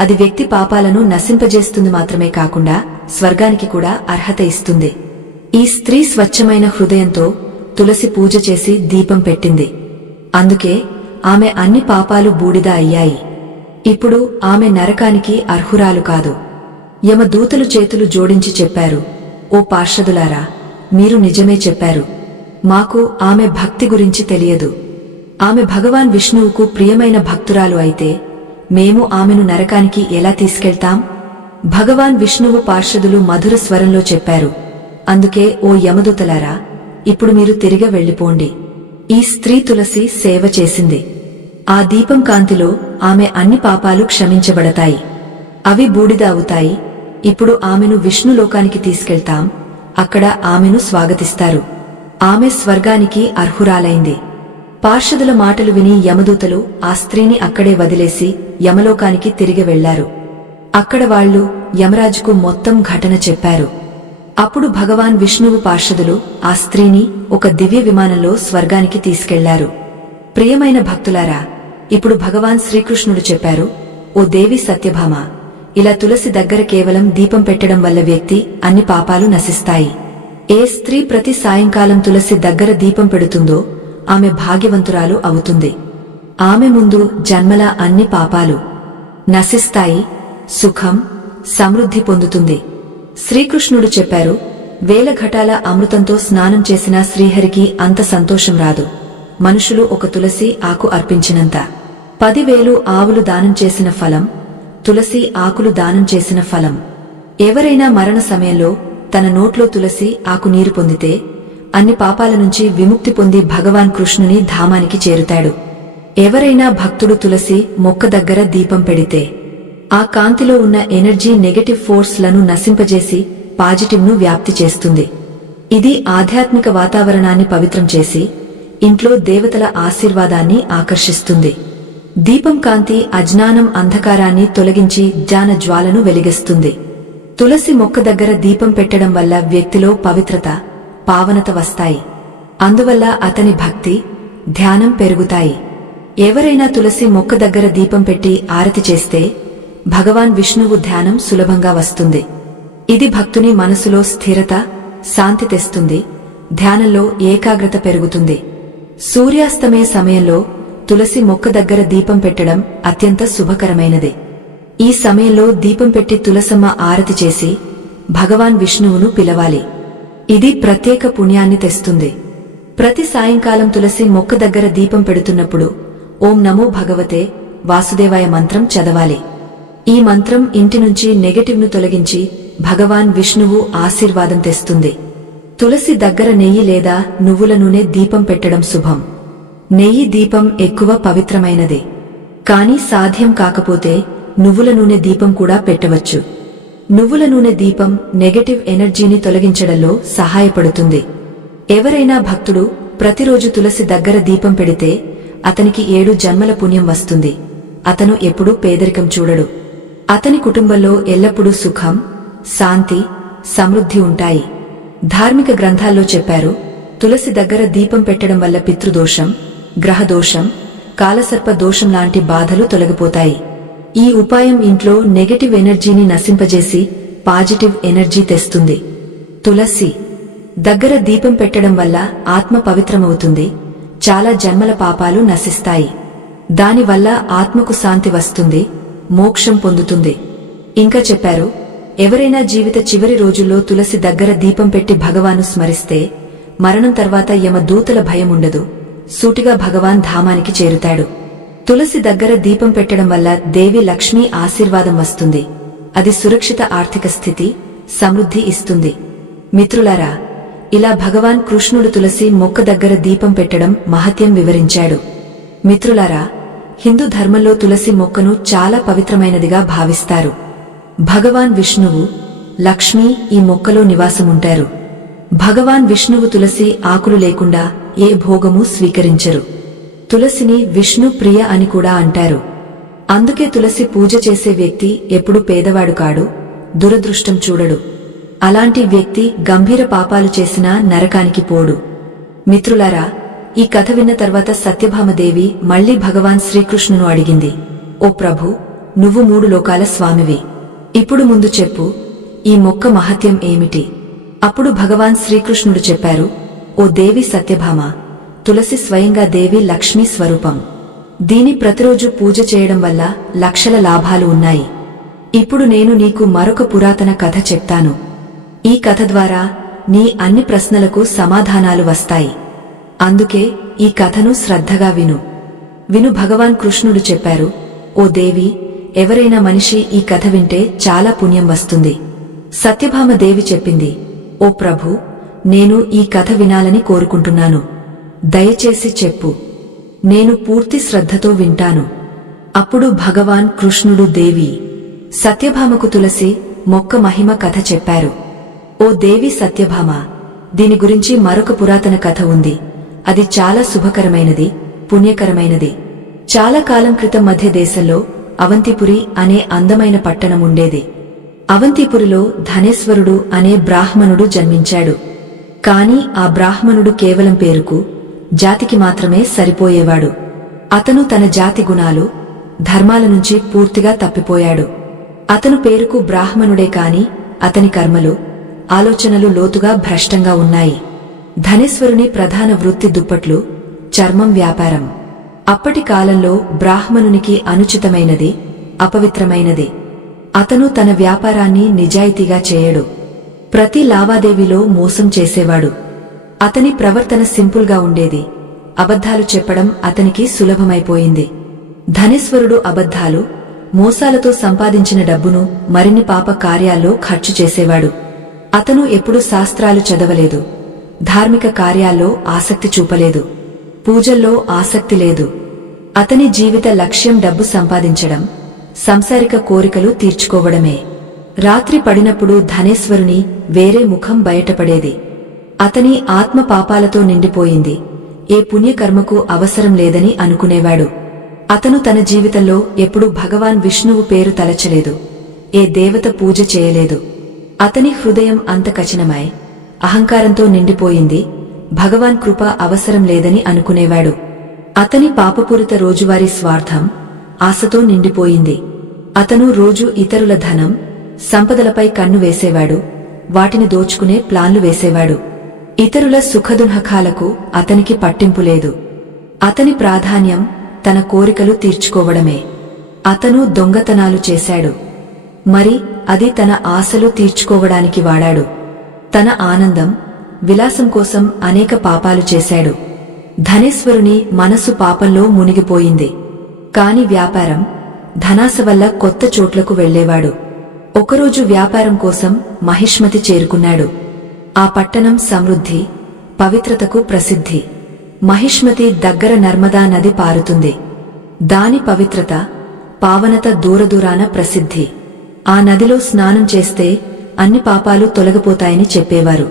అది వ్యక్తి పాపాలను నశింపజేస్తుంది మాత్రమే కాకుండా స్వర్గానికి కూడా అర్హత ఇస్తుంది. ఈ స్త్రీ స్వచ్ఛమైన హృదయంతో తులసి పూజ చేసి దీపం పెట్టింది. అందుకే ఆమె అన్ని పాపాలు బూడిద అయ్యాయి. ఇప్పుడు ఆమె నరకానికి అర్హురాలు కాదు. యమదూతలు చేతులు జోడించి చెప్పారు, ఓ పార్షదులారా, మీరు నిజమే చెప్పారు. మాకు ఆమె భక్తి గురించి తెలియదు. ఆమె భగవాన్ విష్ణువుకు ప్రియమైన భక్తురాలు అయితే మేము ఆమెను నరకానికి ఎలా తీసుకెళ్తాం? భగవాన్ విష్ణువు పార్షదులు మధుర స్వరంలో చెప్పారు, అందుకే ఓ యమదూతలారా, ఇప్పుడు మీరు తిరిగి వెళ్ళిపోండి. ఈ స్త్రీ తులసి సేవ చేసింది. ఆ దీపం కాంతిలో ఆమె అన్ని పాపాలు క్షమించబడతాయి. అవి బూడిద అవుతాయి. ఇప్పుడు ఆమెను విష్ణులోకానికి తీసుకెళ్తాం, అక్కడ ఆమెను స్వాగతిస్తారు. ఆమె స్వర్గానికి అర్హురాలైంది. పార్షదుల మాటలు విని యమదూతలు ఆ స్త్రీని అక్కడే వదిలేసి యమలోకానికి తిరిగి వెళ్లారు. అక్కడ వాళ్లు యమరాజుకు మొత్తం ఘటన చెప్పారు. అప్పుడు భగవాన్ విష్ణువు పార్షదులు ఆ స్త్రీని ఒక దివ్య విమానంలో స్వర్గానికి తీసుకెళ్లారు. ప్రియమైన భక్తులారా, ఇప్పుడు భగవాన్ శ్రీకృష్ణుడు చెప్పారు, ఓ దేవి సత్యభామ, ఇలా తులసి దగ్గర కేవలం దీపం పెట్టడం వల్ల వ్యక్తి అన్ని పాపాలు నశిస్తాయి. ఏ స్త్రీ ప్రతి సాయంకాలం తులసి దగ్గర దీపం పెడుతుందో ఆమె భాగ్యవంతురాలు అవుతుంది. ఆమె ముందు జన్మల అన్ని పాపాలు నశిస్తాయి, సుఖం సమృద్ధి పొందుతుంది. శ్రీకృష్ణుడు చెప్పారు, వేల ఘటాల అమృతంతో స్నానం చేసిన శ్రీహరికి అంత సంతోషం రాదు. మనుషులు ఒక తులసి ఆకు అర్పించినంత. 10,000 ఆవులు దానం చేసిన ఫలం, తులసి ఆకులు దానం చేసిన ఫలం. ఎవరైనా మరణ సమయంలో తన నోట్లో తులసి ఆకు నీరు పొందితే అన్ని పాపాల నుంచి విముక్తి పొంది భగవాన్ కృష్ణుని ధామానికి చేరుతాడు. ఎవరైనా భక్తుడు తులసి మొక్క దగ్గర దీపం పెడితే ఆ కాంతిలో ఉన్న ఎనర్జీ నెగటివ్ ఫోర్స్ లను నశింపజేసి పాజిటివ్ ను వ్యాప్తి చేస్తుంది. ఇది ఆధ్యాత్మిక వాతావరణాన్ని పవిత్రం చేసి ఇంట్లో దేవతల ఆశీర్వాదాన్ని ఆకర్షిస్తుంది. దీపం కాంతి అజ్ఞానం అంధకారాన్ని తొలగించి జ్ఞాన జ్వాలను వెలిగిస్తుంది. తులసి మొక్క దగ్గర దీపం పెట్టడం వల్ల వ్యక్తిలో పవిత్రత, పావనత వస్తాయి. అందువల్ల అతని భక్తి, ధ్యానం పెరుగుతాయి. ఎవరైనా తులసి మొక్క దగ్గర దీపం పెట్టి ఆరతి చేస్తే భగవాన్ విష్ణువు ధ్యానం సులభంగా వస్తుంది. ఇది భక్తుని మనసులో స్థిరత, శాంతి తెస్తుంది. ధ్యానంలో ఏకాగ్రత పెరుగుతుంది. సూర్యాస్తమయ సమయంలో తులసి మొక్క దగ్గర దీపం పెట్టడం అత్యంత శుభకరమైనది. ఈ సమయంలో దీపం పెట్టి తులసమ్మ ఆరతి చేసి భగవాన్ విష్ణువును పిలవాలి. ఇది ప్రత్యేక పుణ్యాన్ని తెస్తుంది. ప్రతి సాయంకాలం తులసి మొక్క దగ్గర దీపం పెడుతున్నప్పుడు ఓం నమో భగవతే వాసుదేవాయ మంత్రం చదవాలి. ఈ మంత్రం ఇంటి నుంచి నెగటివ్ ను తొలగించి భగవాన్ విష్ణువు ఆశీర్వాదం తెస్తుంది. తులసి దగ్గర నెయ్యి లేదా నువ్వుల నూనె దీపం పెట్టడం శుభం. నెయ్యి దీపం ఎక్కువ పవిత్రమైనది. కాని సాధ్యం కాకపోతే నువ్వుల నూనె దీపం కూడా పెట్టవచ్చు. నువ్వుల నూనె దీపం నెగటివ్ ఎనర్జీని తొలగించడంలో సహాయపడుతుంది. ఎవరైనా భక్తుడు ప్రతిరోజు తులసి దగ్గర దీపం పెడితే అతనికి 7 జన్మల పుణ్యం వస్తుంది. అతను ఎప్పుడూ పేదరికం చూడడు. అతని కుటుంబంలో ఎల్లప్పుడూ సుఖం, శాంతి, సమృద్ధి ఉంటాయి. ధార్మిక గ్రంథాల్లో చెప్పారు, తులసి దగ్గర దీపం పెట్టడం వల్ల పితృదోషం, గ్రహదోషం, కాలసర్ప దోషం లాంటి బాధలు తొలగిపోతాయి. ఈ ఉపాయం ఇంట్లో నెగటివ్ ఎనర్జీని నశింపజేసి పాజిటివ్ ఎనర్జీ తెస్తుంది. తులసి దగ్గర దీపం పెట్టడం వల్ల ఆత్మ పవిత్రమవుతుంది. చాలా జన్మల పాపాలు నశిస్తాయి. దానివల్ల ఆత్మకు శాంతి వస్తుంది, మోక్షం పొందుతుంది. ఇంకా చెప్పారు, ఎవరైనా జీవిత చివరి రోజుల్లో తులసి దగ్గర దీపం పెట్టి భగవాను స్మరిస్తే మరణం తర్వాత యమ దూతల భయం ఉండదు. సూటిగా భగవాన్ ధామానికి చేరుతాడు. తులసి దగ్గర దీపం పెట్టడం వల్ల దేవి లక్ష్మీ ఆశీర్వాదం వస్తుంది. అది సురక్షిత ఆర్థిక స్థితి, సమృద్ధి ఇస్తుంది. మిత్రులారా, ఇలా భగవాన్ కృష్ణుడు తులసి మొక్క దగ్గర దీపం పెట్టడం మహత్యం వివరించాడు. మిత్రులారా, హిందూ ధర్మంలో తులసి మొక్కను చాలా పవిత్రమైనదిగా భావిస్తారు. భగవాన్ విష్ణువు, లక్ష్మి ఈ మొక్కలో నివాసముంటారు. భగవాన్ విష్ణువు తులసి ఆకులు లేకుండా ఏ భోగము స్వీకరించరు. తులసిని విష్ణు ప్రియ అని కూడా అంటారు. అందుకే తులసి పూజ చేసే వ్యక్తి ఎప్పుడు పేదవాడు కాడు, దురదృష్టం చూడడు. అలాంటి వ్యక్తి గంభీర పాపాలు చేసినా నరకానికి పోడు. మిత్రులారా, ఈ కథ విన్న తర్వాత సత్యభామదేవి మళ్లీ భగవాన్ శ్రీకృష్ణును అడిగింది, ఓ ప్రభు, నువ్వు 3 లోకాల స్వామివి. ఇప్పుడు ముందు చెప్పు, ఈ మొక్క మహత్యం ఏమిటి? అప్పుడు భగవాన్ శ్రీకృష్ణుడు చెప్పారు, ఓ దేవి సత్యభామ, తులసి స్వయంగా దేవి లక్ష్మీ స్వరూపం. దీని ప్రతిరోజు పూజ చేయడం వల్ల లక్షల లాభాలు ఉన్నాయి. ఇప్పుడు నేను నీకు మరొక పురాతన కథ చెప్తాను. ఈ కథ ద్వారా నీ అన్ని ప్రశ్నలకు సమాధానాలు వస్తాయి. అందుకే ఈ కథను శ్రద్ధగా విను. భగవాన్ కృష్ణుడు చెప్పారు, ఓ దేవి, ఎవరైనా మనిషి ఈ కథ వింటే చాలా పుణ్యం వస్తుంది. సత్యభామ దేవి చెప్పింది, ఓ ప్రభు, నేను ఈ కథ వినాలని కోరుకుంటున్నాను. దయచేసి చెప్పు, నేను పూర్తి శ్రద్ధతో వింటాను. అప్పుడు భగవాన్ కృష్ణుడు దేవి సత్యభామకు తులసి మొక్క మహిమ కథ చెప్పారు. ఓ దేవి సత్యభామ, దీని గురించి మరొక పురాతన కథ ఉంది. అది చాలా శుభకరమైనది, పుణ్యకరమైనది. చాలా కాలం క్రితం మధ్య దేశంలో అవంతిపురి అనే అందమైన పట్టణం ఉండేది. అవంతిపురిలో ధనేశ్వరుడు అనే బ్రాహ్మణుడు జన్మించాడు. కాని ఆ బ్రాహ్మణుడు కేవలం పేరుకు, జాతికి మాత్రమే సరిపోయేవాడు. అతను తన జాతి గుణాలు, ధర్మాల నుంచి పూర్తిగా తప్పిపోయాడు. అతను పేరుకు బ్రాహ్మణుడే కాని అతని కర్మలు, ఆలోచనలు లోతుగా భ్రష్టంగా ఉన్నాయి. ధనేశ్వరుని ప్రధాన వృత్తి దుప్పట్లు, చర్మం వ్యాపారం. అప్పటి కాలంలో బ్రాహ్మణునికి అనుచితమైనది, అపవిత్రమైనది. అతను తన వ్యాపారాన్ని నిజాయితీగా చేయడు. ప్రతి లావాదేవీలో మోసం చేసేవాడు. అతని ప్రవర్తన సింపుల్గా ఉండేది. అబద్ధాలు చెప్పడం అతనికి సులభమైపోయింది. ధనేశ్వరుడు అబద్ధాలు, మోసాలతో సంపాదించిన డబ్బును మరిన్ని పాప కార్యాల్లో ఖర్చు చేసేవాడు. అతను ఎప్పుడూ శాస్త్రాలు చదవలేదు, ధార్మిక కార్యాల్లో ఆసక్తి చూపలేదు, పూజల్లో ఆసక్తి లేదు. అతని జీవిత లక్ష్యం డబ్బు సంపాదించడం, సంసారిక కోరికలు తీర్చుకోవడమే. రాత్రి పడినప్పుడు ధనేశ్వరుని వేరే ముఖం బయటపడేది. అతని ఆత్మ పాపాలతో నిండిపోయింది. ఏ పుణ్యకర్మకు అవసరం లేదని అనుకునేవాడు. అతను తన జీవితంలో ఎప్పుడూ భగవాన్ విష్ణువు పేరు తలచలేదు, ఏ దేవత పూజ చేయలేదు. అతని హృదయం అంత కఠినమై, అహంకారంతో నిండిపోయింది. భగవాన్ కృప అవసరం లేదని అనుకునేవాడు. అతని పాపపూరిత రోజువారీ స్వార్థం, ఆశతో నిండిపోయింది. అతను రోజు ఇతరుల ధనం, సంపదలపై కన్ను వేసేవాడు, వాటిని దోచుకునే ప్లాన్లు వేసేవాడు. ఇతరుల సుఖదుఃఖాలకు అతనికి పట్టింపు లేదు. అతని ప్రాధాన్యం తన కోరికలు తీర్చుకోవడమే. అతను దొంగతనాలు చేశాడు. మరి అది తన ఆశలు తీర్చుకోవడానికి వాడాడు. తన ఆనందం, విలాసం కోసం అనేక పాపాలు చేశాడు. ధనేశ్వరుని మనసు పాపంలో మునిగిపోయింది. కాని వ్యాపారం, ధనాశ వల్ల కొత్త చోట్లకు వెళ్లేవాడు. ఒకరోజు వ్యాపారం కోసం మహిష్మతి చేరుకున్నాడు. ఆ పట్టణం సమృద్ధి, పవిత్రతకు ప్రసిద్ధి. మహిష్మతి దగ్గర నర్మదా నది పారుతుంది. దాని పవిత్రత, పావనత దూరదూరాన ప్రసిద్ధి. ఆ నదిలో స్నానం చేస్తే అన్ని పాపాలు తొలగిపోతాయని చెప్పేవారు.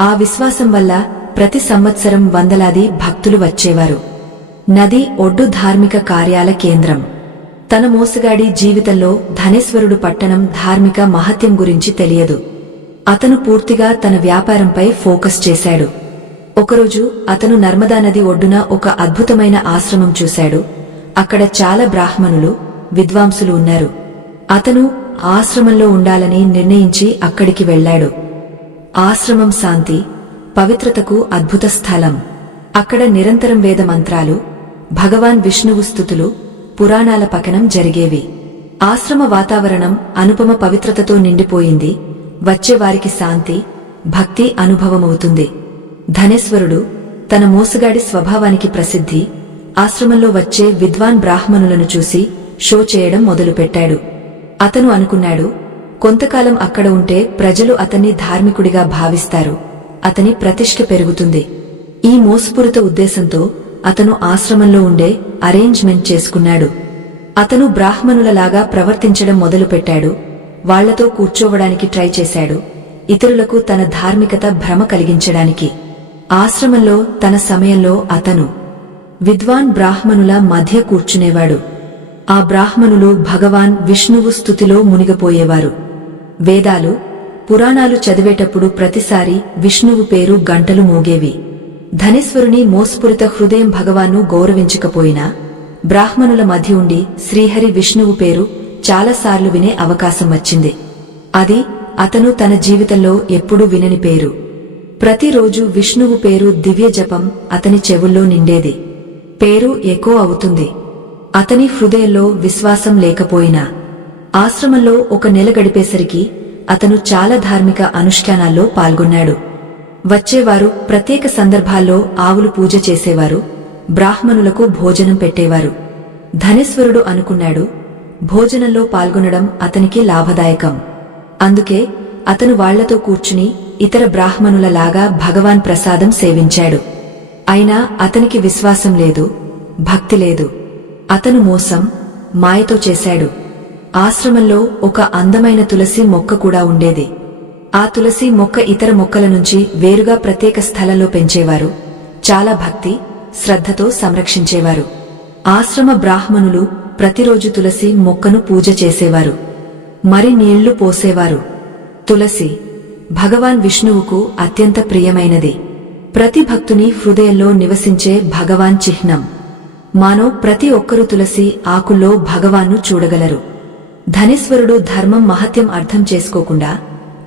ఆ విశ్వాసం వల్ల ప్రతి సంవత్సరం వందలాది భక్తులు వచ్చేవారు. నది ఒడ్డు ధార్మిక కార్యాల కేంద్రం. తన మోసగాడి జీవితంలో ధనేశ్వరుడు పట్టణం ధార్మిక మహత్యం గురించి తెలియదు. అతను పూర్తిగా తన వ్యాపారంపై ఫోకస్ చేశాడు. ఒకరోజు అతను నర్మదా నది ఒడ్డున ఒక అద్భుతమైన ఆశ్రమం చూశాడు. అక్కడ చాలా బ్రాహ్మణులు, విద్వాంసులు ఉన్నారు. అతను ఆశ్రమంలో ఉండాలని నిర్ణయించి అక్కడికి వెళ్లాడు. ఆశ్రమం శాంతి, పవిత్రతకు అద్భుత స్థలం. అక్కడ నిరంతరం వేద మంత్రాలు, భగవాన్ విష్ణువు స్తుతులు, పురాణాల పఠనం జరిగేవి. ఆశ్రమ వాతావరణం అనుపమ పవిత్రతతో నిండిపోయింది. వచ్చేవారికి శాంతి, భక్తి అనుభవమవుతుంది. ధనేశ్వరుడు తన మోసగాడి స్వభావానికి ప్రసిద్ధి, ఆశ్రమంలో వచ్చే విద్వాన్ బ్రాహ్మణులను చూసి షో చేయడం మొదలుపెట్టాడు. అతను అనుకున్నాడు, కొంతకాలం అక్కడ ఉంటే ప్రజలు అతన్ని ధార్మికుడిగా భావిస్తారు, అతని ప్రతిష్ఠ పెరుగుతుంది. ఈ మోసపూరిత ఉద్దేశంతో అతను ఆశ్రమంలో ఉండే అరేంజ్మెంట్ చేసుకున్నాడు. అతను బ్రాహ్మణులలాగా ప్రవర్తించడం మొదలుపెట్టాడు. వాళ్లతో కూర్చోవడానికి ట్రై చేశాడు, ఇతరులకు తన ధార్మికత భ్రమ కలిగించడానికి. ఆశ్రమంలో తన సమయంలో అతను విద్వాన్ బ్రాహ్మణుల మధ్య కూర్చునేవాడు. ఆ బ్రాహ్మణులు భగవాన్ విష్ణువు స్తుతిలో మునిగిపోయేవారు. వేదాలు, పురాణాలు చదివేటప్పుడు ప్రతిసారి విష్ణువు పేరు గంటలు మోగేవి. ధనేశ్వరుని మోసపూరిత హృదయం భగవాన్ను గౌరవించకపోయినా బ్రాహ్మణుల మధ్య ఉండి శ్రీహరి విష్ణువు పేరు చాలాసార్లు వినే అవకాశం వచ్చింది. అది అతను తన జీవితంలో ఎప్పుడూ వినని పేరు. ప్రతిరోజు విష్ణువు పేరు దివ్య జపం అతని చెవుల్లో నిండేది. పేరు ఎకో అవుతుంది. అతని హృదయంలో విశ్వాసం లేకపోయినా ఆశ్రమంలో ఒక నెల గడిపేసరికి అతను చాలా ధార్మిక అనుష్ఠానాల్లో పాల్గొన్నాడు. వచ్చేవారు ప్రత్యేక సందర్భాల్లో ఆవులు పూజ చేసేవారు, బ్రాహ్మణులకు భోజనం పెట్టేవారు. ధనేశ్వరుడు అనుకున్నాడు, భోజనంలో పాల్గొనడం అతనికి లాభదాయకం. అందుకే అతను వాళ్లతో కూర్చుని ఇతర బ్రాహ్మణులలాగా భగవాన్ ప్రసాదం సేవించాడు. అయినా అతనికి విశ్వాసం లేదు, భక్తి లేదు. అతను మోసం, మాయతో చేశాడు. ఆశ్రమంలో ఒక అందమైన తులసి మొక్క కూడా ఉండేది. ఆ తులసి మొక్క ఇతర మొక్కల నుంచి వేరుగా ప్రత్యేక స్థలంలో పెంచేవారు. చాలా భక్తి శ్రద్ధతో సంరక్షించేవారు. ఆశ్రమ బ్రాహ్మణులు ప్రతిరోజు తులసి మొక్కను పూజ చేసేవారు. మరి నీళ్లు పోసేవారు. తులసి భగవాన్ విష్ణువుకు అత్యంత ప్రియమైనది. ప్రతి భక్తుని హృదయంలో నివసించే భగవాన్ చిహ్నం. మానో ప్రతి ఒక్కరూ తులసి ఆకుల్లో భగవాన్ను చూడగలరు. ధనేశ్వరుడు ధర్మం మహత్యం అర్థం చేసుకోకుండా,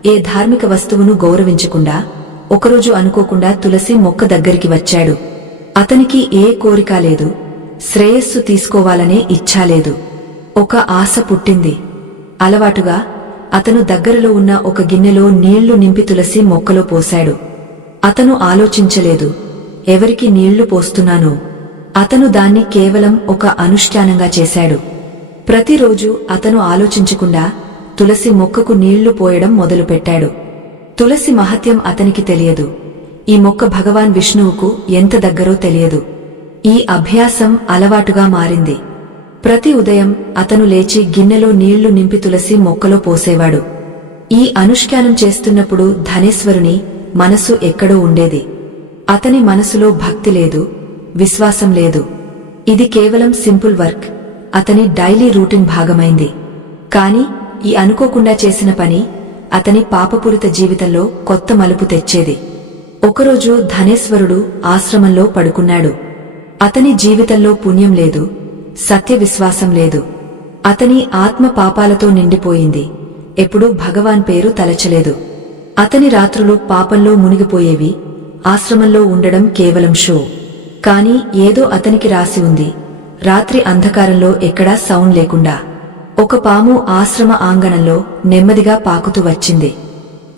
ఏ ధార్మిక వస్తువును గౌరవించకుండా ఒకరోజు అనుకోకుండా తులసి మొక్క దగ్గరికి వచ్చాడు. అతనికి ఏ కోరిక లేదు, శ్రేయస్సు తీసుకోవాలనే ఇచ్ఛా లేదు. ఒక ఆశ పుట్టింది. అలవాటుగా అతను దగ్గరలో ఉన్న ఒక గిన్నెలో నీళ్లు నింపి తులసి మొక్కలో పోశాడు. అతను ఆలోచించలేదు, ఎవరికి నీళ్లు పోస్తున్నానో. అతను దాన్ని కేవలం ఒక అనుష్ఠానంగా చేశాడు. ప్రతిరోజు అతను ఆలోచించకుండా తులసి మొక్కకు నీళ్లు పోయడం మొదలుపెట్టాడు. తులసి మహత్యం అతనికి తెలియదు. ఈ మొక్క భగవాన్ విష్ణువుకు ఎంత దగ్గరో తెలియదు. ఈ అభ్యాసం అలవాటుగా మారింది. ప్రతి ఉదయం అతను లేచి గిన్నెలో నీళ్లు నింపి తులసి మొక్కలో పోసేవాడు. ఈ అనుష్ఠానం చేస్తున్నప్పుడు ధనేశ్వరుని మనసు ఎక్కడో ఉండేది. అతని మనసులో భక్తి లేదు, విశ్వాసం లేదు. ఇది కేవలం సింపుల్ వర్క్, అతని డైలీ రూటీన్ భాగమైంది. కాని ఈ అనుకోకుండా చేసిన పని అతని పాపపూరిత జీవితంలో కొత్త మలుపు తెచ్చేది. ఒకరోజు ధనేశ్వరుడు ఆశ్రమంలో పడుకున్నాడు. అతని జీవితంలో పుణ్యం లేదు, సత్య విశ్వాసం లేదు. అతని ఆత్మ పాపాలతో నిండిపోయింది. ఎప్పుడూ భగవాన్ పేరు తలచలేదు. అతని రాత్రులు పాపంలో మునిగిపోయేవి. ఆశ్రమంలో ఉండడం కేవలం షో. కాని ఏదో అతనికి రాసి ఉంది. రాత్రి అంధకారంలో ఎక్కడా సౌండ్ లేకుండా ఒక పాము ఆశ్రమ ఆంగణంలో నెమ్మదిగా పాకుతూ వచ్చింది.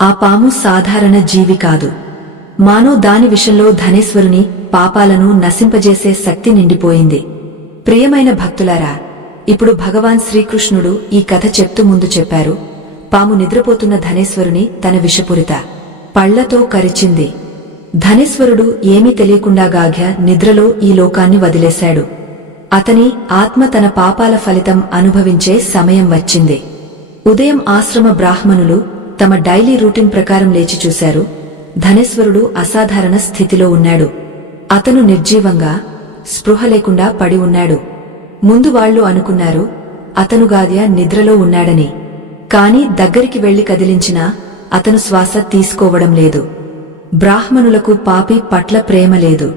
ఆ పాము సాధారణ జీవి కాదు. మానో దాని విషయంలో ధనేశ్వరుని పాపాలను నశింపజేసే శక్తి నిండిపోయింది. ప్రియమైన భక్తులారా, ఇప్పుడు భగవాన్ శ్రీకృష్ణుడు ఈ కథ చెప్తూ ముందు చెప్పారు. పాము నిద్రపోతున్న ధనేశ్వరుని తన విషపూరిత పళ్లతో కరిచింది. ధనేశ్వరుడు ఏమీ తెలియకుండా గాఘ్య నిద్రలో ఈ లోకాన్ని వదిలేశాడు. అతని ఆత్మ తన పాపాల ఫలితం అనుభవించే సమయం వచ్చింది. ఉదయం ఆశ్రమ బ్రాహ్మణులు తమ డైలీ రూటీన్ ప్రకారం లేచి చూశారు. ధనేశ్వరుడు అసాధారణ స్థితిలో ఉన్నాడు. అతను నిర్జీవంగా, స్పృహ లేకుండా పడి ఉన్నాడు. ముందు వాళ్లు అనుకున్నారు అతను గాద్య నిద్రలో ఉన్నాడని. కాని దగ్గరికి వెళ్లి కదిలించినా అతను శ్వాస తీసుకోవడం లేదు. బ్రాహ్మణులకు పాపి పట్ల ప్రేమ లేదు.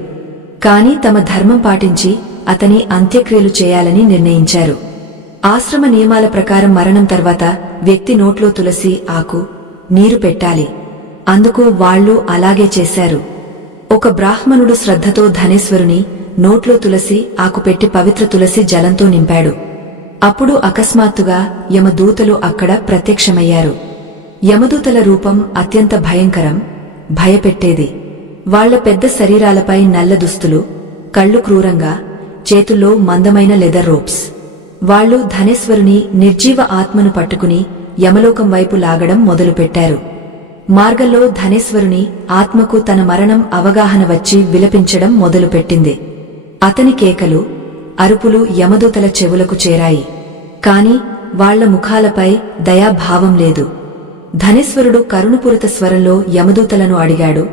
కాని తమ ధర్మం పాటించి అతని అంత్యక్రియలు చేయాలని నిర్ణయించారు. ఆశ్రమ నియమాల ప్రకారం మరణం తర్వాత వ్యక్తి నోట్లో తులసి ఆకు, నీరు పెట్టాలి. అందుకు వాళ్లు అలాగే చేశారు. ఒక బ్రాహ్మణుడు శ్రద్ధతో ధనేశ్వరుని నోట్లో తులసి ఆకు పెట్టి పవిత్ర తులసి జలంతో నింపాడు. అప్పుడు అకస్మాత్తుగా యమదూతలు అక్కడ ప్రత్యక్షమయ్యారు. యమదూతల రూపం అత్యంత భయంకరం, భయపెట్టేది. వాళ్ల పెద్ద శరీరాలపై నల్ల దుస్తులు, కళ్ళు క్రూరంగా, చేతుల్లో మందమైన లెదర్ రోప్స్. వాళ్లు ధనేశ్వరుని నిర్జీవ ఆత్మను పట్టుకుని యమలోకం వైపు లాగడం మొదలుపెట్టారు. మార్గంలో ధనేశ్వరుని ఆత్మకు తన మరణం అవగాహన వచ్చి విలపించడం మొదలుపెట్టింది. అతని కేకలు, అరుపులు యమదూతల చెవులకు చేరాయి. కాని వాళ్ల ముఖాలపై దయాభావం లేదు. ధనేశ్వరుడు కరుణపూరిత స్వరంలో యమదూతలను అడిగాడు,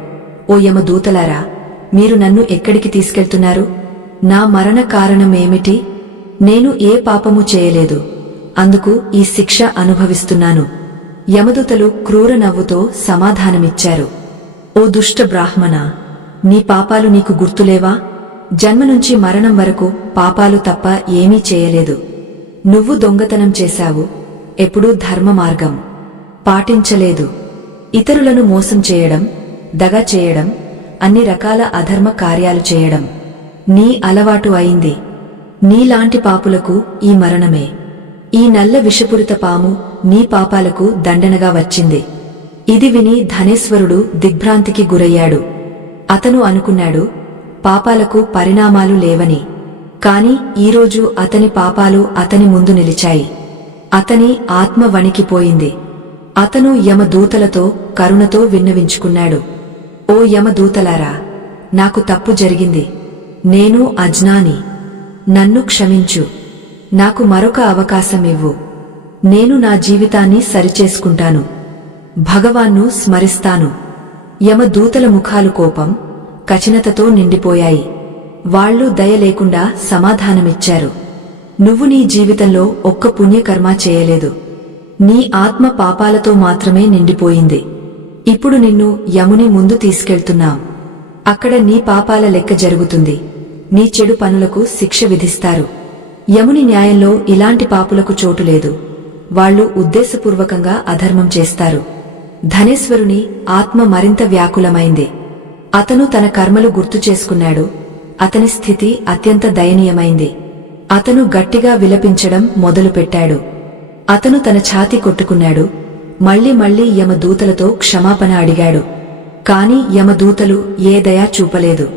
ఓ యమదూతలారా, మీరు నన్ను ఎక్కడికి తీసుకెళ్తున్నారు? నా మరణ కారణమేమిటి? నేను ఏ పాపము చేయలేదు, అందుకు ఈ శిక్ష అనుభవిస్తున్నాను. యమదూతలు క్రూర నవ్వుతో సమాధానమిచ్చారు. ఓ దుష్ట బ్రాహ్మణ, నీ పాపాలు నీకు గుర్తులేవా? జన్మనుంచి మరణం వరకు పాపాలు తప్ప ఏమీ చేయలేదు. నువ్వు దొంగతనం చేశావు, ఎప్పుడూ ధర్మ మార్గం పాటించలేదు. ఇతరులను మోసం చేయడం, దగా చేయడం, అన్ని రకాల అధర్మ కార్యాలు చేయడం నీ అలవాటు అయింది. నీలాంటి పాపులకు ఈ మరణమే. ఈ నల్ల విషపూరిత పాము నీ పాపాలకు దండనగా వచ్చింది. ఇది విని ధనేశ్వరుడు దిగ్భ్రాంతికి గురయ్యాడు. అతను అనుకున్నాడు పాపాలకు పరిణామాలు లేవని. కాని ఈరోజు అతని పాపాలు అతని ముందు నిలిచాయి. అతని ఆత్మ వణికిపోయింది. అతను యమదూతలతో కరుణతో విన్నవించుకున్నాడు. ఓ యమదూతలారా, నాకు తప్పు జరిగింది. నేను అజ్ఞాని. నన్ను క్షమించు. నాకు మరొక అవకాశమివ్వు. నేను నా జీవితాన్ని సరిచేసుకుంటాను. భగవాన్ను స్మరిస్తాను. యమదూతల ముఖాలు కోపం, కఠినతతో నిండిపోయాయి. వాళ్ళు దయ లేకుండా సమాధానమిచ్చారు. నువ్వు నీ జీవితంలో ఒక్క పుణ్యకర్మ చేయలేదు. నీ ఆత్మ పాపాలతో మాత్రమే నిండిపోయింది. ఇప్పుడు నిన్ను యముని ముందు తీసుకెళ్తున్నాం. అక్కడ నీ పాపాల లెక్క జరుగుతుంది. నీ చెడు పనులకు శిక్ష విధిస్తారు. యముని న్యాయంలో ఇలాంటి పాపులకు చోటు లేదు. వాళ్ళు ఉద్దేశపూర్వకంగా అధర్మం చేస్తారు. ధనేశ్వరుని ఆత్మ మరింత వ్యాకులమైంది. అతను తన కర్మలు గుర్తు చేసుకున్నాడు. అతని స్థితి అత్యంత దయనీయమైంది. అతను గట్టిగా విలపించడం మొదలుపెట్టాడు. అతను తన ఛాతీ కొట్టుకున్నాడు. మళ్లీ మళ్లీ యమదూతలతో క్షమాపణ అడిగాడు. కాని యమదూతలు ఏ దయా చూపలేదు.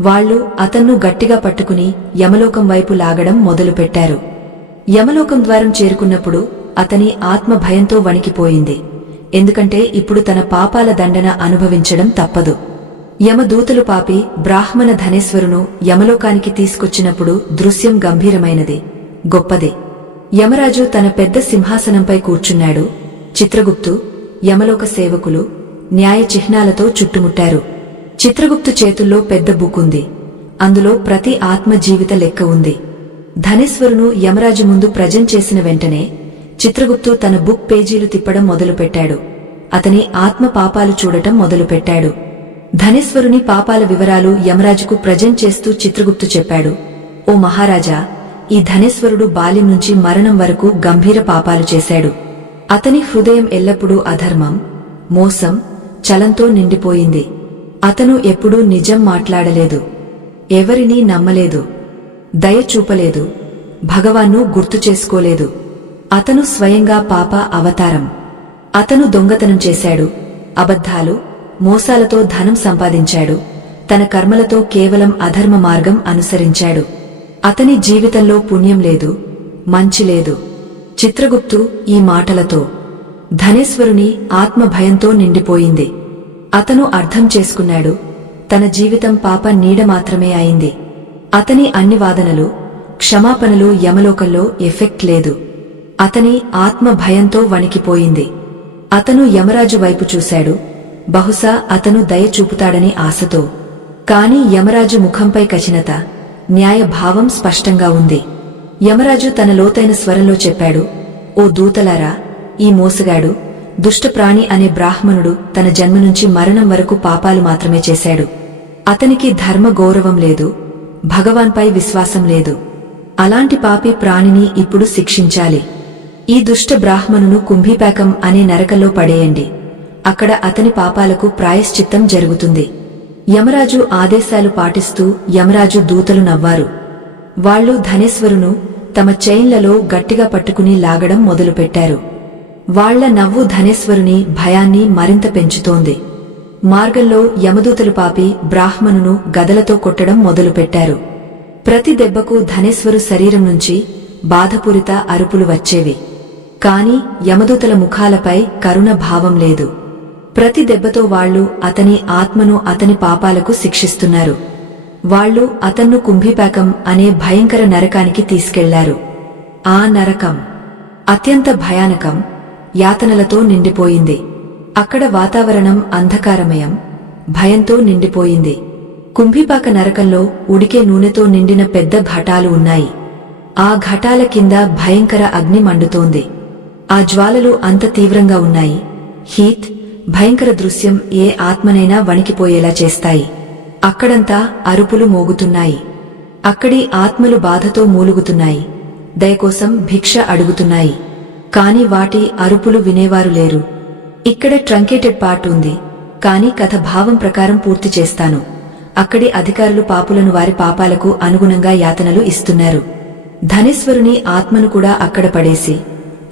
వాళ్ళు అతన్ను గట్టిగా పట్టుకుని యమలోకం వైపు లాగడం మొదలుపెట్టారు. యమలోకం ద్వారం చేరుకున్నప్పుడు అతని ఆత్మ భయంతో వణికిపోయింది. ఎందుకంటే ఇప్పుడు తన పాపాల దండన అనుభవించడం తప్పదు. యమదూతలు పాపి బ్రాహ్మణ ధనేశ్వరును యమలోకానికి తీసుకొచ్చినప్పుడు దృశ్యం గంభీరమైనది, గొప్పది. యమరాజు తన పెద్ద సింహాసనంపై కూర్చున్నాడు. చిత్రగుప్తు, యమలోక సేవకులు న్యాయ చిహ్నాలతో చుట్టుముట్టారు. చిత్రగుప్తు చేతుల్లో పెద్ద బుక్ ఉంది. అందులో ప్రతి ఆత్మ జీవిత లెక్క ఉంది. ధనేశ్వరును యమరాజు ముందు ప్రజెంట్ చేసిన వెంటనే చిత్రగుప్తు తన బుక్ పేజీలు తిప్పడం మొదలుపెట్టాడు. అతని ఆత్మ పాపాలు చూడటం మొదలుపెట్టాడు. ధనేశ్వరుని పాపాల వివరాలు యమరాజుకు ప్రజెంట్ చేస్తూ చిత్రగుప్తు చెప్పాడు. ఓ మహారాజా, ఈ ధనేశ్వరుడు బాల్యం నుంచి మరణం వరకు గంభీర పాపాలు చేశాడు. అతని హృదయం ఎల్లప్పుడూ అధర్మం, మోసం, చలంతో నిండిపోయింది. అతను ఎప్పుడూ నిజం మాట్లాడలేదు. ఎవరినీ నమ్మలేదు. దయ చూపలేదు. భగవాన్ను గుర్తు చేసుకోలేదు. అతను స్వయంగా పాప అవతారం. అతను దొంగతనం చేశాడు. అబద్ధాలు, మోసాలతో ధనం సంపాదించాడు. తన కర్మలతో కేవలం అధర్మ మార్గం అనుసరించాడు. అతని జీవితంలో పుణ్యం లేదు, మంచి లేదు. చిత్రగుప్తు ఈ మాటలతో ధనేశ్వరుని ఆత్మ భయంతో నిండిపోయింది. అతను అర్థం చేసుకున్నాడు. తన జీవితం పాప నీడ మాత్రమే అయింది. అతని అన్ని వాదనలు, క్షమాపణలు యమలోకంలో ఎఫెక్ట్ లేదు. అతని ఆత్మ భయంతో వణికిపోయింది. అతను యమరాజు వైపు చూశాడు. బహుశా అతను దయ చూపుతాడని ఆశతో. కాని యమరాజు ముఖంపై కఠినత, న్యాయభావం స్పష్టంగా ఉంది. యమరాజు తన లోతైన స్వరంలో చెప్పాడు, ఓ దూతలారా, ఈ మోసగాడు, దుష్టప్రాణి అనే బ్రాహ్మణుడు తన జన్మ నుంచి మరణం వరకు పాపాలు మాత్రమే చేశాడు. అతనికి ధర్మ గౌరవం లేదు, భగవాన్పై విశ్వాసం లేదు. అలాంటి పాపి ప్రాణిని ఇప్పుడు శిక్షించాలి. ఈ దుష్ట బ్రాహ్మణును కుంభీపాకం అనే నరకంలో పడేయండి. అక్కడ అతని పాపాలకు ప్రాయశ్చిత్తం జరుగుతుంది. యమరాజు ఆదేశాలు పాటిస్తూ యమరాజు దూతలు నవ్వారు. వాళ్లు ధనేశ్వరును తమ చైన్లలో గట్టిగా పట్టుకుని లాగడం మొదలుపెట్టారు. వాళ్ల నవ్వు ధనేశ్వరుని భయాన్ని మరింత పెంచుతోంది. మార్గంలో యమదూతలు పాపి బ్రాహ్మణును గదలతో కొట్టడం మొదలుపెట్టారు. ప్రతి దెబ్బకు ధనేశ్వరు శరీరం నుంచి బాధపూరిత అరుపులు వచ్చేవి. కాని యమదూతల ముఖాలపై కరుణ భావం లేదు. ప్రతి దెబ్బతో వాళ్లు అతని ఆత్మను అతని పాపాలకు శిక్షిస్తున్నారు. వాళ్లు అతన్ను కుంభీపాకం అనే భయంకర నరకానికి తీసుకెళ్లారు. ఆ నరకం అత్యంత భయానకం, యాతనలతో నిండిపోయింది. అక్కడ వాతావరణం అంధకారమయం, భయంతో నిండిపోయింది. కుంభీపాక నరకంలో ఉడికే నూనెతో నిండిన పెద్ద ఘటాలు ఉన్నాయి. ఆ ఘటాల కింద భయంకర అగ్ని మండుతోంది. ఆ జ్వాలలు అంత తీవ్రంగా ఉన్నాయి. హీట్, భయంకర దృశ్యం ఏ ఆత్మనైనా వణికిపోయేలా చేస్తాయి. అక్కడంతా అరుపులు మోగుతున్నాయి. అక్కడి ఆత్మలు బాధతో మూలుగుతున్నాయి. దయకోసం భిక్ష అడుగుతున్నాయి. కాని వాటి అరుపులు వినేవారు లేరు. ఇక్కడ ట్రంకేటెడ్ పార్ట్ ఉంది, కాని కథ భావం ప్రకారం పూర్తి చేస్తాను. అక్కడి అధికారులు పాపులను వారి పాపాలకు అనుగుణంగా యాతనలు ఇస్తున్నారు. ధనేశ్వరుని ఆత్మను కూడా అక్కడ పడేసి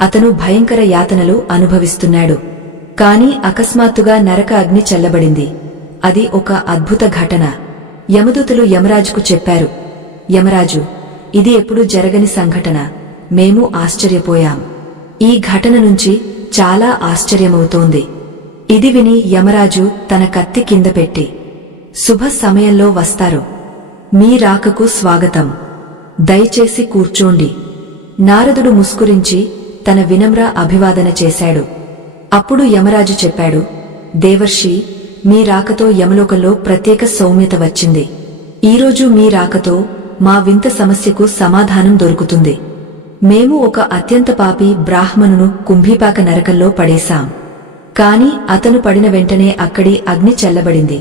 అతను భయంకర యాతనలు అనుభవిస్తున్నాడు. కాని అకస్మాత్తుగా నరక అగ్ని చల్లబడింది. అది ఒక అద్భుత ఘటన. యమదూతలు యమరాజుకు చెప్పారు, యమరాజు, ఇది ఎప్పుడూ జరగని సంఘటన. మేము ఆశ్చర్యపోయాం. ఈ ఘటన నుంచి చాలా ఆశ్చర్యమవుతోంది. ఇది విని యమరాజు తన కత్తి కింద పెట్టి, శుభ సమయంలో వస్తారు. మీ రాకకు స్వాగతం. దయచేసి కూర్చోండి. నారదుడు ముస్కురించి తన వినమ్ర అభివాదన చేశాడు. అప్పుడు యమరాజు చెప్పాడు, దేవర్షి, మీ రాకతో యమలోకంలో ప్రత్యేక సౌమ్యత వచ్చింది. ఈరోజు మీ రాకతో మా వింత సమస్యకు సమాధానం దొరుకుతుంది. మేము ఒక అత్యంత పాపి బ్రాహ్మణును కుంభీపాక నరకంలో పడేశాం. కాని అతను పడిన వెంటనే అక్కడి అగ్ని చల్లబడింది,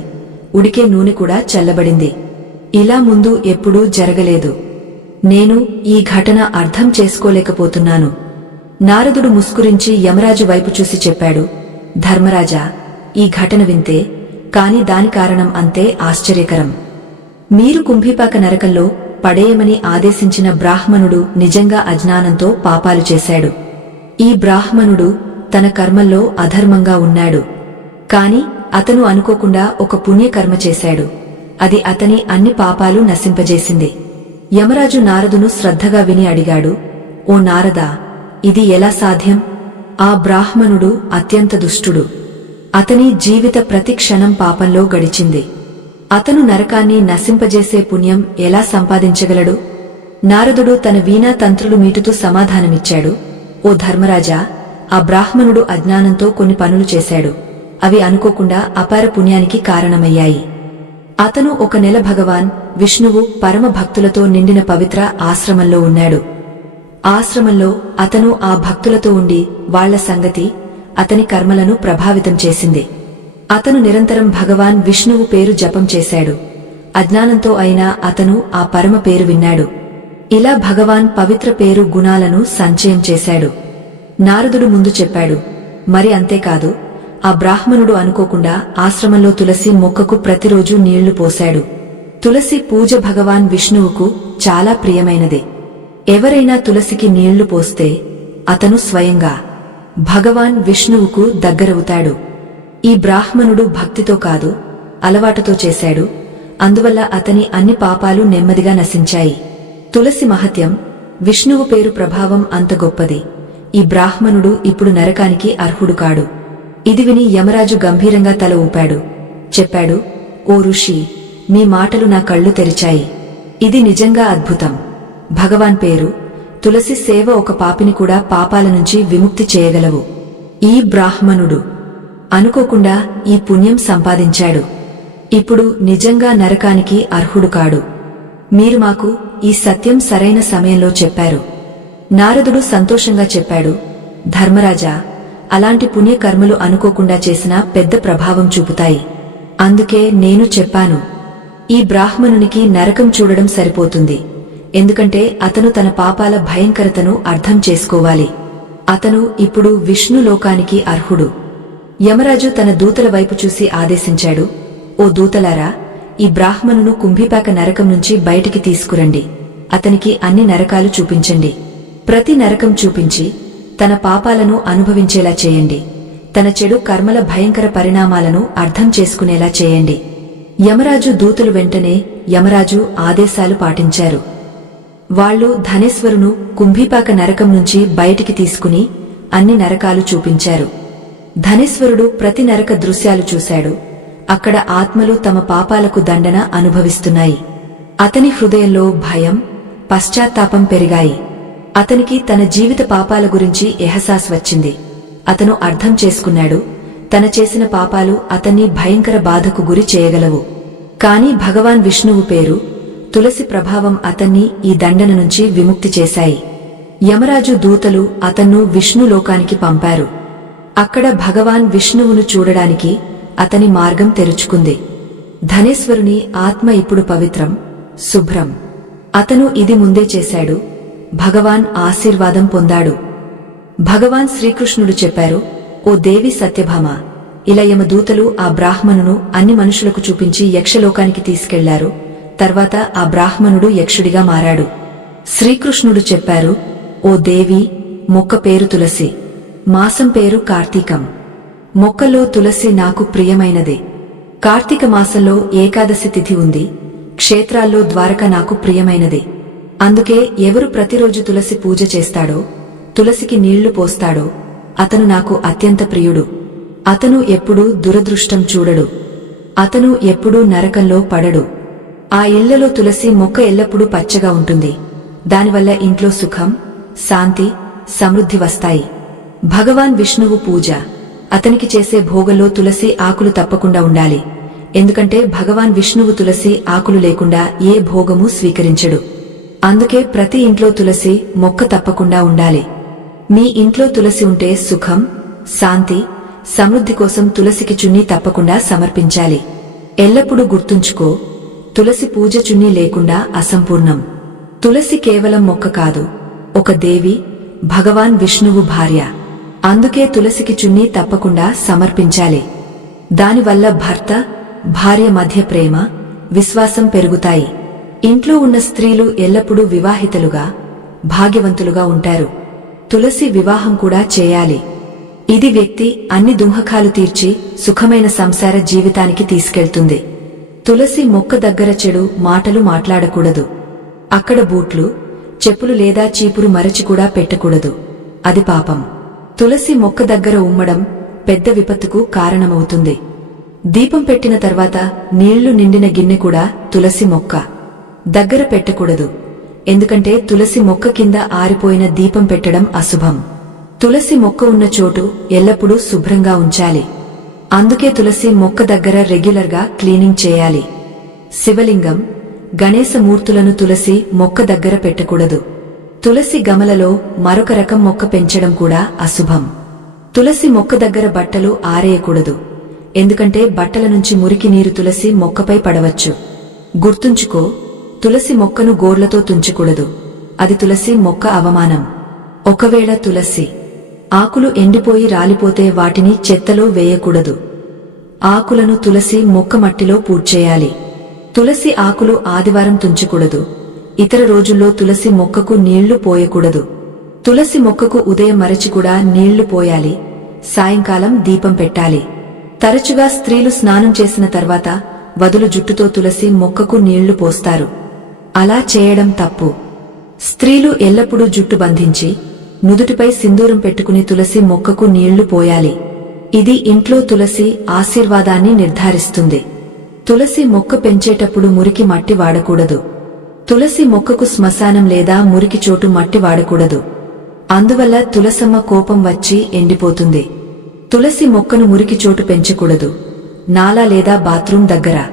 ఉడికే నూనె కూడా చల్లబడింది. ఇలా ముందు ఎప్పుడూ జరగలేదు. నేను ఈ ఘటన అర్థం చేసుకోలేకపోతున్నాను. నారదుడు ముస్కురించి యమరాజు వైపు చూసి చెప్పాడు, ధర్మరాజా, ఈ ఘటన వింతే, కాని దాని కారణం అంతే ఆశ్చర్యకరం. మీరు కుంభీపాక నరకంలో పడేయమని ఆదేశించిన బ్రాహ్మణుడు నిజంగా అజ్ఞానంతో పాపాలు చేశాడు. ఈ బ్రాహ్మణుడు తన కర్మల్లో అధర్మంగా ఉన్నాడు. కాని అతను అనుకోకుండా ఒక పుణ్యకర్మ చేశాడు. అది అతని అన్ని పాపాలు నశింపజేసింది. యమరాజు నారదును శ్రద్ధగా విని అడిగాడు, ఓ నారదా, ఇది ఎలా సాధ్యం? ఆ బ్రాహ్మణుడు అత్యంత దుష్టుడు. అతని జీవిత ప్రతి క్షణం పాపంలో గడిచింది. అతను నరకాన్ని నశింపజేసే పుణ్యం ఎలా సంపాదించగలడు? నారదుడు తన వీణా తంత్రులు మీటుతూ సమాధానమిచ్చాడు, ఓ ధర్మరాజా, ఆ బ్రాహ్మణుడు అజ్ఞానంతో కొన్ని పనులు చేశాడు. అవి అనుకోకుండా అపార పుణ్యానికి కారణమయ్యాయి. అతను ఒక నెల భగవాన్ విష్ణువు పరమ భక్తులతో నిండిన పవిత్ర ఆశ్రమంలో ఉన్నాడు. ఆశ్రమంలో అతను ఆ భక్తులతో ఉండి వాళ్ల సంగతి అతని కర్మలను ప్రభావితం చేసింది. అతను నిరంతరం భగవాన్ విష్ణువు పేరు జపం చేశాడు. అజ్ఞానంతో అయినా అతను ఆ పరమ పేరు విన్నాడు. ఇలా భగవాన్ పవిత్ర పేరు గుణాలను సంచయం చేశాడు. నారదుడు ముందు చెప్పాడు, మరి అంతేకాదు, ఆ బ్రాహ్మణుడు అనుకోకుండా ఆశ్రమంలో తులసి మొక్కకు ప్రతిరోజు నీళ్లు పోశాడు. తులసి పూజ భగవాన్ విష్ణువుకు చాలా ప్రియమైనది. ఎవరైనా తులసికి నీళ్లు పోస్తే అతను స్వయంగా భగవాన్ విష్ణువుకు దగ్గరవుతాడు. ఈ బ్రాహ్మణుడు భక్తితో కాదు, అలవాటుతో చేశాడు. అందువల్ల అతని అన్ని పాపాలు నెమ్మదిగా నశించాయి. తులసి మహత్యం, విష్ణువు పేరు ప్రభావం అంత గొప్పది. ఈ బ్రాహ్మణుడు ఇప్పుడు నరకానికి అర్హుడు కాడు. ఇది విని యమరాజు గంభీరంగా తల ఊపాడు. చెప్పాడు, ఓ ఋషి, మీ మాటలు నా కళ్ళు తెరిచాయి. ఇది నిజంగా అద్భుతం. భగవాన్ పేరు, తులసి సేవ ఒక పాపిని కూడా పాపాల నుంచి విముక్తి చేయగలవు. ఈ బ్రాహ్మణుడు అనుకోకుండా ఈ పుణ్యం సంపాదించాడు. ఇప్పుడు నిజంగా నరకానికి అర్హుడు కాడు. మీరు మాకు ఈ సత్యం సరైన సమయంలో చెప్పారు. నారదుడు సంతోషంగా చెప్పాడు, ధర్మరాజా, అలాంటి పుణ్యకర్మలు అనుకోకుండా చేసినా పెద్ద ప్రభావం చూపుతాయి. అందుకే నేను చెప్పాను. ఈ బ్రాహ్మణునికి నరకం చూడడం సరిపోతుంది. ఎందుకంటే అతను తన పాపాల భయంకరతను అర్థం చేసుకోవాలి. అతను ఇప్పుడు విష్ణు లోకానికి అర్హుడు. యమరాజు తన దూతల వైపు చూసి ఆదేశించాడు, ఓ దూతలారా, ఈ బ్రాహ్మణును కుంభీపాక నరకం నుంచి బయటికి తీసుకురండి. అతనికి అన్ని నరకాలు చూపించండి. ప్రతి నరకం చూపించి తన పాపాలను అనుభవించేలా చేయండి. తన చెడు కర్మల భయంకర పరిణామాలను అర్థం చేసుకునేలా చేయండి. యమరాజు దూతలు వెంటనే యమరాజు ఆదేశాలు పాటించారు. వాళ్లు ధనేశ్వరును కుంభీపాక నరకం నుంచి బయటికి తీసుకుని అన్ని నరకాలు చూపించారు. ధనేశ్వరుడు ప్రతి నరక దృశ్యాలు చూశాడు. అక్కడ ఆత్మలు తమ పాపాలకు దండన అనుభవిస్తున్నాయి. అతని హృదయంలో భయం, పశ్చాత్తాపం పెరిగాయి. అతనికి తన జీవిత పాపాల గురించి ఎహసాస్ వచ్చింది. అతను అర్థం చేసుకున్నాడు, తన చేసిన పాపాలు అతన్ని భయంకర బాధకు గురి చేయగలవు. కాని భగవాన్ విష్ణువు పేరు, తులసి ప్రభావం అతన్ని ఈ దండన నుంచి విముక్తి చేశాయి. యమరాజు దూతలు అతన్ను విష్ణులోకానికి పంపారు. అక్కడ భగవాన్ విష్ణువును చూడడానికి అతని మార్గం తెరుచుకుంది. ధనేశ్వరుని ఆత్మ ఇప్పుడు పవిత్రం, శుభ్రం. అతను ఇది ముందే చేశాడు. భగవాన్ ఆశీర్వాదం పొందాడు. భగవాన్ శ్రీకృష్ణుడు చెప్పారు, ఓ దేవి సత్యభామ, ఇలా యమదూతలు ఆ బ్రాహ్మణును అన్ని మనుషులకు చూపించి యక్షలోకానికి తీసుకెళ్లారు. తర్వాత ఆ బ్రాహ్మణుడు యక్షుడిగా మారాడు. శ్రీకృష్ణుడు చెప్పారు, ఓ దేవి, మొక్క పేరు తులసి, మాసం పేరు కార్తీకం. మొక్కలో తులసి నాకు ప్రియమైనది. కార్తీక మాసంలో ఏకాదశి తిథి ఉంది. క్షేత్రాల్లో ద్వారక నాకు ప్రియమైనది. అందుకే ఎవరు ప్రతిరోజు తులసి పూజ చేస్తాడో, తులసికి నీళ్లు పోస్తాడో అతను నాకు అత్యంత ప్రియుడు. అతను ఎప్పుడూ దురదృష్టం చూడడు. అతను ఎప్పుడూ నరకంలో పడడు. ఆ ఇళ్లలో తులసి మొక్క ఎల్లప్పుడూ పచ్చగా ఉంటుంది. దానివల్ల ఇంట్లో సుఖం, శాంతి, సమృద్ధి వస్తాయి. భగవాన్ విష్ణువు పూజ. అతనికి చేసే భోగంలో తులసి ఆకులు తప్పకుండా ఉండాలి. ఎందుకంటే భగవాన్ విష్ణువు తులసి ఆకులు లేకుండా ఏ భోగము స్వీకరించడు. అందుకే ప్రతి ఇంట్లో తులసి మొక్క తప్పకుండా ఉండాలి. మీ ఇంట్లో తులసి ఉంటే సుఖం, శాంతి, సమృద్ధి కోసం తులసికి చున్నీ తప్పకుండా సమర్పించాలి. ఎల్లప్పుడూ గుర్తుంచుకో, తులసి పూజ చున్నీ లేకుండా అసంపూర్ణం. తులసి కేవలం మొక్క కాదు, ఒక దేవి, భగవాన్ విష్ణువు భార్య. అందుకే తులసికి చున్నీ తప్పకుండా సమర్పించాలి. దానివల్ల భర్త, భార్య మధ్య ప్రేమ, విశ్వాసం పెరుగుతాయి. ఇంట్లో ఉన్న స్త్రీలు ఎల్లప్పుడూ వివాహితలుగా, భాగ్యవంతులుగా ఉంటారు. తులసి వివాహం కూడా చేయాలి. ఇది వ్యక్తి అన్ని దుఃఖాలు తీర్చి సుఖమైన సంసార జీవితానికి తీసుకెళ్తుంది. తులసి మొక్క దగ్గర చెడు మాటలు మాట్లాడకూడదు. అక్కడ బూట్లు, చెప్పులు లేదా చీపురు మరచి కూడా పెట్టకూడదు. అది పాపం. తులసి మొక్క దగ్గర ఉమ్మడం పెద్ద విపత్తుకు కారణమవుతుంది. దీపం పెట్టిన తర్వాత నీళ్లు నిండిన గిన్నె కూడా తులసి మొక్క దగ్గర పెట్టకూడదు. ఎందుకంటే తులసి మొక్క కింద ఆరిపోయిన దీపం పెట్టడం అశుభం. తులసి మొక్క ఉన్న చోటు ఎల్లప్పుడూ శుభ్రంగా ఉంచాలి. అందుకే తులసి మొక్క దగ్గర రెగ్యులర్గా క్లీనింగ్ చేయాలి. శివలింగం, గణేశ మూర్తులను తులసి మొక్క దగ్గర పెట్టకూడదు. తులసి గమలలో మరొక రకం మొక్క పెంచడం కూడా అశుభం. తులసి మొక్క దగ్గర బట్టలు ఆరేయకూడదు. ఎందుకంటే బట్టల నుంచి మురికి నీరు తులసి మొక్కపై పడవచ్చు. గుర్తుంచుకో, తులసి మొక్కను గోర్లతో తుంచకూడదు. అది తులసి మొక్క అవమానం. ఒకవేళ తులసి ఆకులు ఎండిపోయి రాలిపోతే వాటిని చెత్తలో వేయకూడదు. ఆకులను తులసి మొక్క మట్టిలో పూడ్చేయాలి. తులసి ఆకులు ఆదివారం తుంచకూడదు. ఇతర రోజుల్లో తులసి మొక్కకు నీళ్లు పోయకూడదు. తులసి మొక్కకు ఉదయం మరచి కూడా నీళ్లు పోయాలి. సాయంకాలం దీపం పెట్టాలి. తరచుగా స్త్రీలు స్నానం చేసిన తర్వాత వదులు జుట్టుతో తులసి మొక్కకు నీళ్లు పోస్తారు. అలా చేయడం తప్పు. స్త్రీలు ఎల్లప్పుడూ జుట్టు బంధించి నుదుటిపై సింధూరం పెట్టుకుని తులసి మొక్కకు నీళ్లు పోయాలి. ఇది ఇంట్లో తులసి ఆశీర్వాదాన్ని నిర్ధారిస్తుంది. తులసి మొక్క పెంచేటప్పుడు మురికి మట్టి వాడకూడదు. తులసి మొక్కకు శ్మశానం లేదా మురికి చోటు మట్టి వాడకూడదు. అందువల్ల తులసమ్మ కోపం వచ్చి ఎండిపోతుంది. తులసి మొక్కను మురికి చోటు పెంచకూడదు. నాలా లేదా బాత్రూం దగ్గర.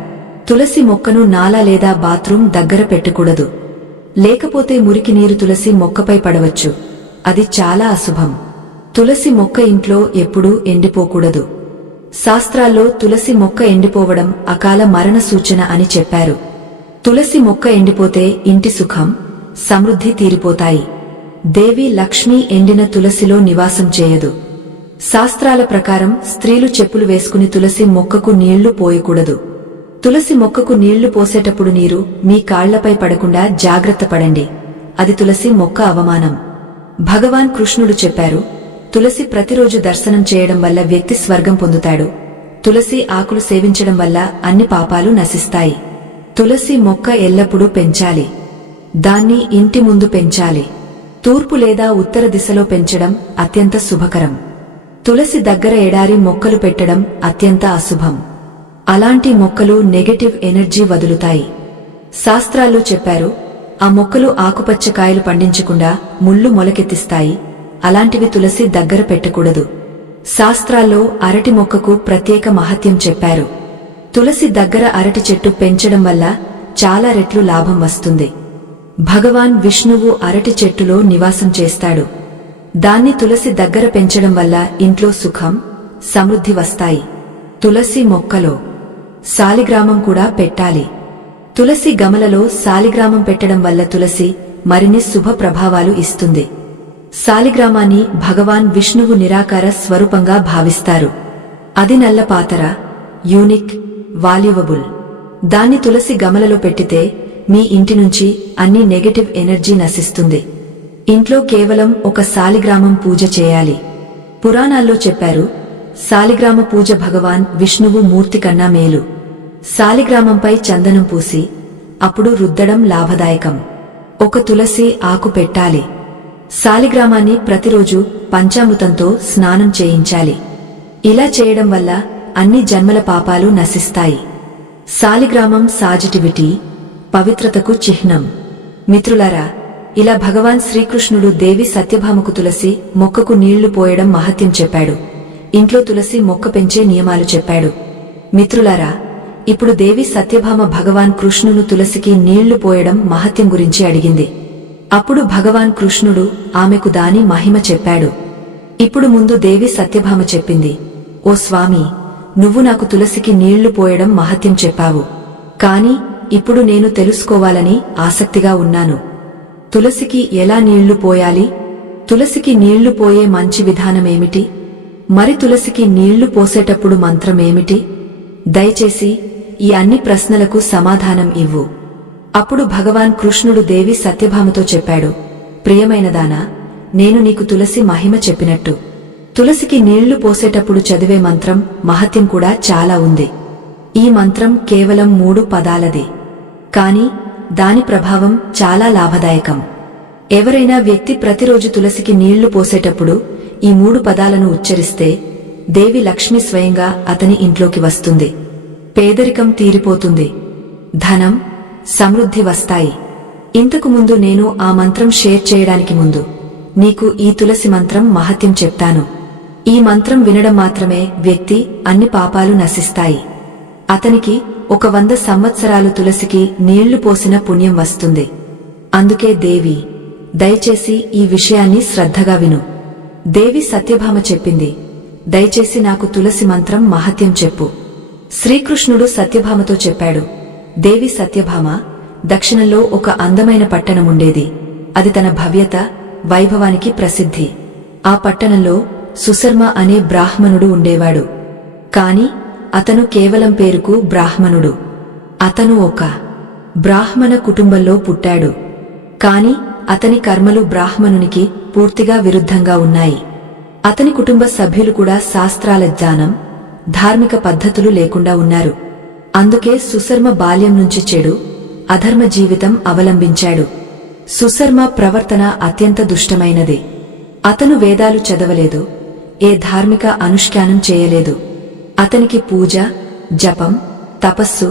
తులసి మొక్కను నాలా లేదా బాత్రూం దగ్గర పెట్టకూడదు. లేకపోతే మురికి నీరు తులసి మొక్కపై పడవచ్చు. అది చాలా అశుభం. తులసి మొక్క ఇంట్లో ఎప్పుడూ ఎండిపోకూడదు. శాస్త్రాల్లో తులసి మొక్క ఎండిపోవడం అకాల మరణ సూచన అని చెప్పారు. తులసి మొక్క ఎండిపోతే ఇంటి సుఖం, సమృద్ధి తీరిపోతాయి. దేవి లక్ష్మి ఎండిన తులసిలో నివాసం చేయదు. శాస్త్రాల ప్రకారం స్త్రీలు చెప్పులు వేసుకుని తులసి మొక్కకు నీళ్లు పోయకూడదు. తులసి మొక్కకు నీళ్లు పోసేటప్పుడు నీరు మీ కాళ్లపై పడకుండా జాగ్రత్త పడండి. అది తులసి మొక్క అవమానం. భగవాన్ కృష్ణుడు చెప్పారు, తులసి ప్రతిరోజు దర్శనం చేయడం వల్ల వ్యక్తి స్వర్గం పొందుతాడు. తులసి ఆకులు సేవించడం వల్ల అన్ని పాపాలు నశిస్తాయి. తులసి మొక్క ఎల్లప్పుడూ పెంచాలి. దాన్ని ఇంటి ముందు పెంచాలి. తూర్పు లేదా ఉత్తర దిశలో పెంచడం అత్యంత శుభకరం. తులసి దగ్గర ఎడారి మొక్కలు పెట్టడం అత్యంత అశుభం. అలాంటి మొక్కలు నెగటివ్ ఎనర్జీ వదులుతాయి. శాస్త్రాల్లో చెప్పారు, ఆ మొక్కలు ఆకుపచ్చ కాయలు పండించకుండా ముళ్ళు మొలకెత్తిస్తాయి. అలాంటివి తులసి దగ్గర పెట్టకూడదు. శాస్త్రాల్లో అరటి మొక్కకు ప్రత్యేక మహత్యం చెప్పారు. తులసి దగ్గర అరటి చెట్టు పెంచడం వల్ల చాలా రెట్లు లాభం వస్తుంది. భగవాన్ విష్ణువు అరటి చెట్టులో నివాసం చేస్తాడు. దాన్ని తులసి దగ్గర పెంచడం వల్ల ఇంట్లో సుఖం, సమృద్ధి వస్తాయి. తులసి మొక్కలో శాలిగ్రామం కూడా పెట్టాలి. తులసి గమలలో శాలిగ్రామం పెట్టడం వల్ల తులసి మరిన్ని శుభ ప్రభావాలు ఇస్తుంది. శాలిగ్రామాన్ని భగవాన్ విష్ణువు నిరాకార స్వరూపంగా భావిస్తారు. అది నల్ల పాతర, యూనిక్, వాల్యువబుల్. దాన్ని తులసి గమలలో పెట్టితే మీ ఇంటి నుంచి అన్ని నెగటివ్ ఎనర్జీ నశిస్తుంది. ఇంట్లో కేవలం ఒక శాలిగ్రామం పూజ చేయాలి. పురాణాల్లో చెప్పారు, శాలిగ్రామ పూజ భగవాన్ విష్ణువు మూర్తి కన్నా మేలు. శాలిగ్రామంపై చందనం పూసి అప్పుడు రుద్దడం లాభదాయకం. ఒక తులసి ఆకు పెట్టాలి. శాలిగ్రామాన్ని ప్రతిరోజు పంచామృతంతో స్నానం చేయించాలి. ఇలా చేయడం వల్ల అన్ని జన్మల పాపాలు నశిస్తాయి. శాలిగ్రామం సాజిటివిటీ, పవిత్రతకు చిహ్నం. మిత్రులారా, ఇలా భగవాన్ శ్రీకృష్ణుడు దేవి సత్యభామకు తులసి మొక్కకు నీళ్లు పోయడం మహత్యం చెప్పాడు. ఇంట్లో తులసి మొక్క పెంచే నియమాలు చెప్పాడు. మిత్రులారా, ఇప్పుడు దేవి సత్యభామ భగవాన్ కృష్ణును తులసికి నీళ్లు పోయడం మహత్యం గురించి అడిగింది. అప్పుడు భగవాన్ కృష్ణుడు ఆమెకు దాని మహిమ చెప్పాడు. ఇప్పుడు ముందు దేవి సత్యభామ చెప్పింది, ఓ స్వామి, నువ్వు నాకు తులసికి నీళ్లు పోయడం మహత్యం చెప్పావు. కాని ఇప్పుడు నేను తెలుసుకోవాలని ఆసక్తిగా ఉన్నాను. తులసికి ఎలా నీళ్లు పోయాలి? తులసికి నీళ్లు పోయే మంచి విధానమేమిటి? మరి తులసికి నీళ్లు పోసేటప్పుడు మంత్రమేమిటి? దయచేసి ఈ అన్ని ప్రశ్నలకు సమాధానం ఇవ్వు. అప్పుడు భగవాన్ కృష్ణుడు దేవి సత్యభామతో చెప్పాడు, ప్రియమైనదానా, నేను నీకు తులసి మహిమ చెప్పినట్టు తులసికి నీళ్లు పోసేటప్పుడు చదివే మంత్రం మహత్యం కూడా చాలా ఉంది. ఈ మంత్రం కేవలం 3 పదాలది. కాని దాని ప్రభావం చాలా లాభదాయకం. ఎవరైనా వ్యక్తి ప్రతిరోజు తులసికి నీళ్లు పోసేటప్పుడు ఈ 3 పదాలను ఉచ్చరిస్తే దేవి లక్ష్మి స్వయంగా అతని ఇంట్లోకి వస్తుంది. పేదరికం తీరిపోతుంది. ధనం, సమృద్ధి వస్తాయి. ఇంతకు ముందు నేను ఆ మంత్రం షేర్ చేయడానికి ముందు నీకు ఈ తులసి మంత్రం మహత్యం చెప్తాను. ఈ మంత్రం వినడం మాత్రమే వ్యక్తి అన్ని పాపాలు నశిస్తాయి. అతనికి 100 సంవత్సరాలు తులసికి నీళ్లు పోసిన పుణ్యం వస్తుంది. అందుకే దేవి, దయచేసి ఈ విషయాన్ని శ్రద్ధగా విను. దేవి సత్యభామ చెప్పింది, దయచేసి నాకు తులసి మంత్రం మహత్యం చెప్పు. శ్రీకృష్ణుడు సత్యభామతో చెప్పాడు, దేవి సత్యభామ, దక్షిణంలో ఒక అందమైన పట్టణముండేది. అది తన భవ్యత, వైభవానికి ప్రసిద్ధి. ఆ పట్టణంలో సుశర్మ అనే బ్రాహ్మణుడు ఉండేవాడు. కాని అతను కేవలం పేరుకు బ్రాహ్మణుడు. అతను ఒక బ్రాహ్మణ కుటుంబంలో పుట్టాడు. కాని అతని కర్మలు బ్రాహ్మణునికి పూర్తిగా విరుద్ధంగా ఉన్నాయి. అతని కుటుంబ సభ్యులు కూడా శాస్త్రాల జ్ఞానం, ధార్మిక పద్ధతులు లేకుండా ఉన్నారు. అందుకే సుశర్మ బాల్యం నుంచి చెడు, అధర్మ జీవితం అవలంబించాడు. సుశర్మ ప్రవర్తన అత్యంత దుష్టమైనది. అతను వేదాలు చదవలేదు, ఏ ధార్మిక అనుష్ఠానం చేయలేదు. అతనికి పూజ, జపం, తపస్సు,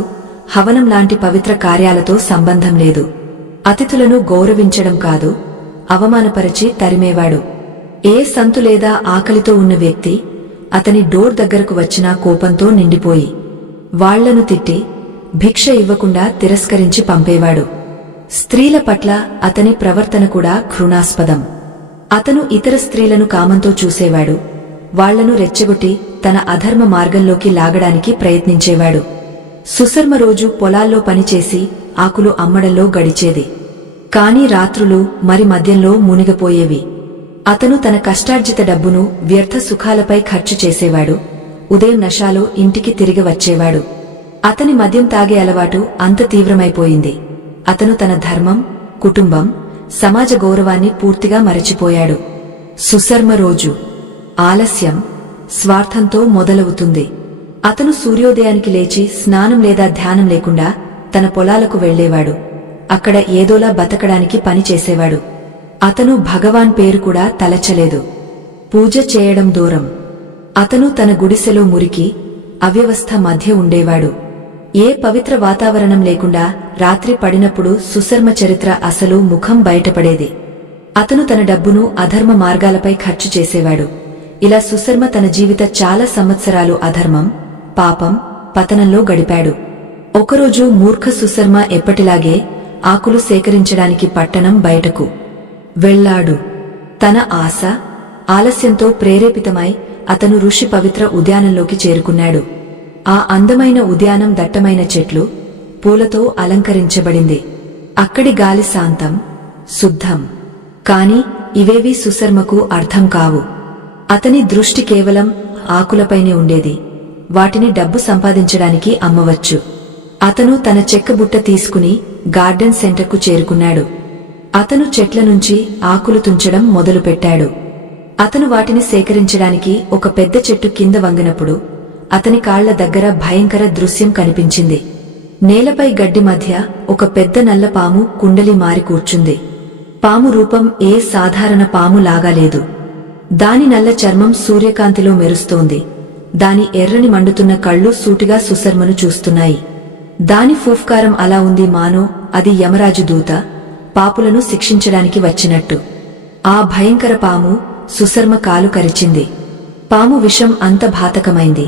హవనం లాంటి పవిత్ర కార్యాలతో సంబంధం లేదు. అతిథులను గౌరవించడం కాదు, అవమానపరిచి తరిమేవాడు. ఏ సంతు లేదా ఆకలితో ఉన్న వ్యక్తి అతని డోర్ దగ్గరకు వచ్చినా కోపంతో నిండిపోయి వాళ్లను తిట్టి భిక్ష ఇవ్వకుండా తిరస్కరించి పంపేవాడు. స్త్రీల పట్ల అతని ప్రవర్తన కూడా ఘృణాస్పదం. అతను ఇతర స్త్రీలను కామంతో చూసేవాడు. వాళ్లను రెచ్చగొట్టి తన అధర్మ మార్గంలోకి లాగడానికి ప్రయత్నించేవాడు. సుశర్మ రోజు పొలాల్లో పనిచేసి ఆకులు అమ్మడంలో గడిచేది. కాని రాత్రులు మరి మద్యంలో మునిగిపోయేవి. అతను తన కష్టార్జిత డబ్బును వ్యర్థ సుఖాలపై ఖర్చు చేసేవాడు. ఉదయం నశాలో ఇంటికి తిరిగి వచ్చేవాడు. అతని మద్యం తాగే అలవాటు అంత తీవ్రమైపోయింది. అతను తన ధర్మం, కుటుంబం, సమాజ గౌరవాన్ని పూర్తిగా మరచిపోయాడు. సుశర్మ రోజు ఆలస్యం, స్వార్థంతో మొదలవుతుంది. అతను సూర్యోదయానికి లేచి స్నానం లేదా ధ్యానం లేకుండా తన పొలాలకు వెళ్లేవాడు. అక్కడ ఏదోలా బతకడానికి పని చేసేవాడు. అతను భగవాన్ పేరు కూడా తలచలేదు. పూజ చేయడం దూరం. అతను తన గుడిసెలో మురికి, అవ్యవస్థ మధ్య ఉండేవాడు. ఏ పవిత్ర వాతావరణం లేకుండా రాత్రి పడినప్పుడు సుశర్మ చరిత్ర అసలు ముఖం బయటపడేది. అతను తన డబ్బును అధర్మ మార్గాలపై ఖర్చు చేసేవాడు. ఇలా సుశర్మ తన జీవిత చాలా సంవత్సరాలు అధర్మం, పాపం, పతనంలో గడిపాడు. ఒకరోజు మూర్ఖ సుశర్మ ఎప్పటిలాగే ఆకులు సేకరించడానికి పట్టణం బయటకు వెళ్లాడు. తన ఆశ, ఆలస్యంతో ప్రేరేపితమై అతను ఋషి పవిత్ర ఉద్యానంలోకి చేరుకున్నాడు. ఆ అందమైన ఉద్యానం దట్టమైన చెట్లు, పూలతో అలంకరించబడింది. అక్కడి గాలి శాంతం, శుద్ధం. కాని ఇవేవీ సుశర్మకు అర్థం కావు. అతని దృష్టి కేవలం ఆకులపైనే ఉండేది. వాటిని డబ్బు సంపాదించడానికి అమ్మవచ్చు. అతను తన చెక్కబుట్ట తీసుకుని గార్డెన్ సెంటర్కు చేరుకున్నాడు. అతను చెట్ల నుంచి ఆకులు తుంచడం మొదలుపెట్టాడు. అతను వాటిని సేకరించడానికి ఒక పెద్ద చెట్టు కింద వంగినప్పుడు అతని కాళ్ల దగ్గర భయంకర దృశ్యం కనిపించింది. నేలపై గడ్డి మధ్య ఒక పెద్ద నల్ల పాము కుండలి మారి కూర్చుంది. పాము రూపం ఏ సాధారణ పాము లాగా లేదు. దాని నల్ల చర్మం సూర్యకాంతిలో మెరుస్తోంది. దాని ఎర్రని మండుతున్న కళ్ళు సూటిగా సుశర్మను చూస్తున్నాయి. దాని ఫూఫ్కారం అలా ఉంది మానో అది యమరాజు దూత. పాపులను శిక్షించడానికి వచ్చినట్టు. ఆ భయంకర పాము సుశర్మ కాలు కరిచింది. పాము విషం అంత ఘాతకమైంది.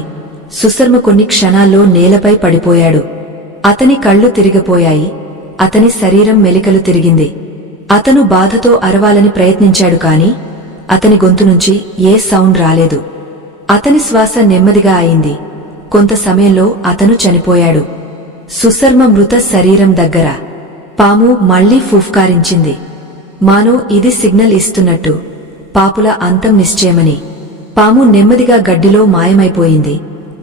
సుశర్మ కొన్ని క్షణాల్లో నేలపై పడిపోయాడు. అతని కళ్ళు తిరిగిపోయాయి. అతని శరీరం మెలికలు తిరిగింది. అతను బాధతో అరవాలని ప్రయత్నించాడు కాని అతని గొంతు నుంచి ఏ సౌండ్ రాలేదు. అతని శ్వాస నెమ్మదిగా అయింది. కొంత సమయంలో అతను చనిపోయాడు. సుశర్మ మృత శరీరం దగ్గర పాము మళ్లీ ఫుఫ్కారించింది. మానో ఇది సిగ్నల్ ఇస్తున్నట్టు, పాపుల అంతం నిశ్చయమని. పాము నెమ్మదిగా గడ్డిలో మాయమైపోయింది.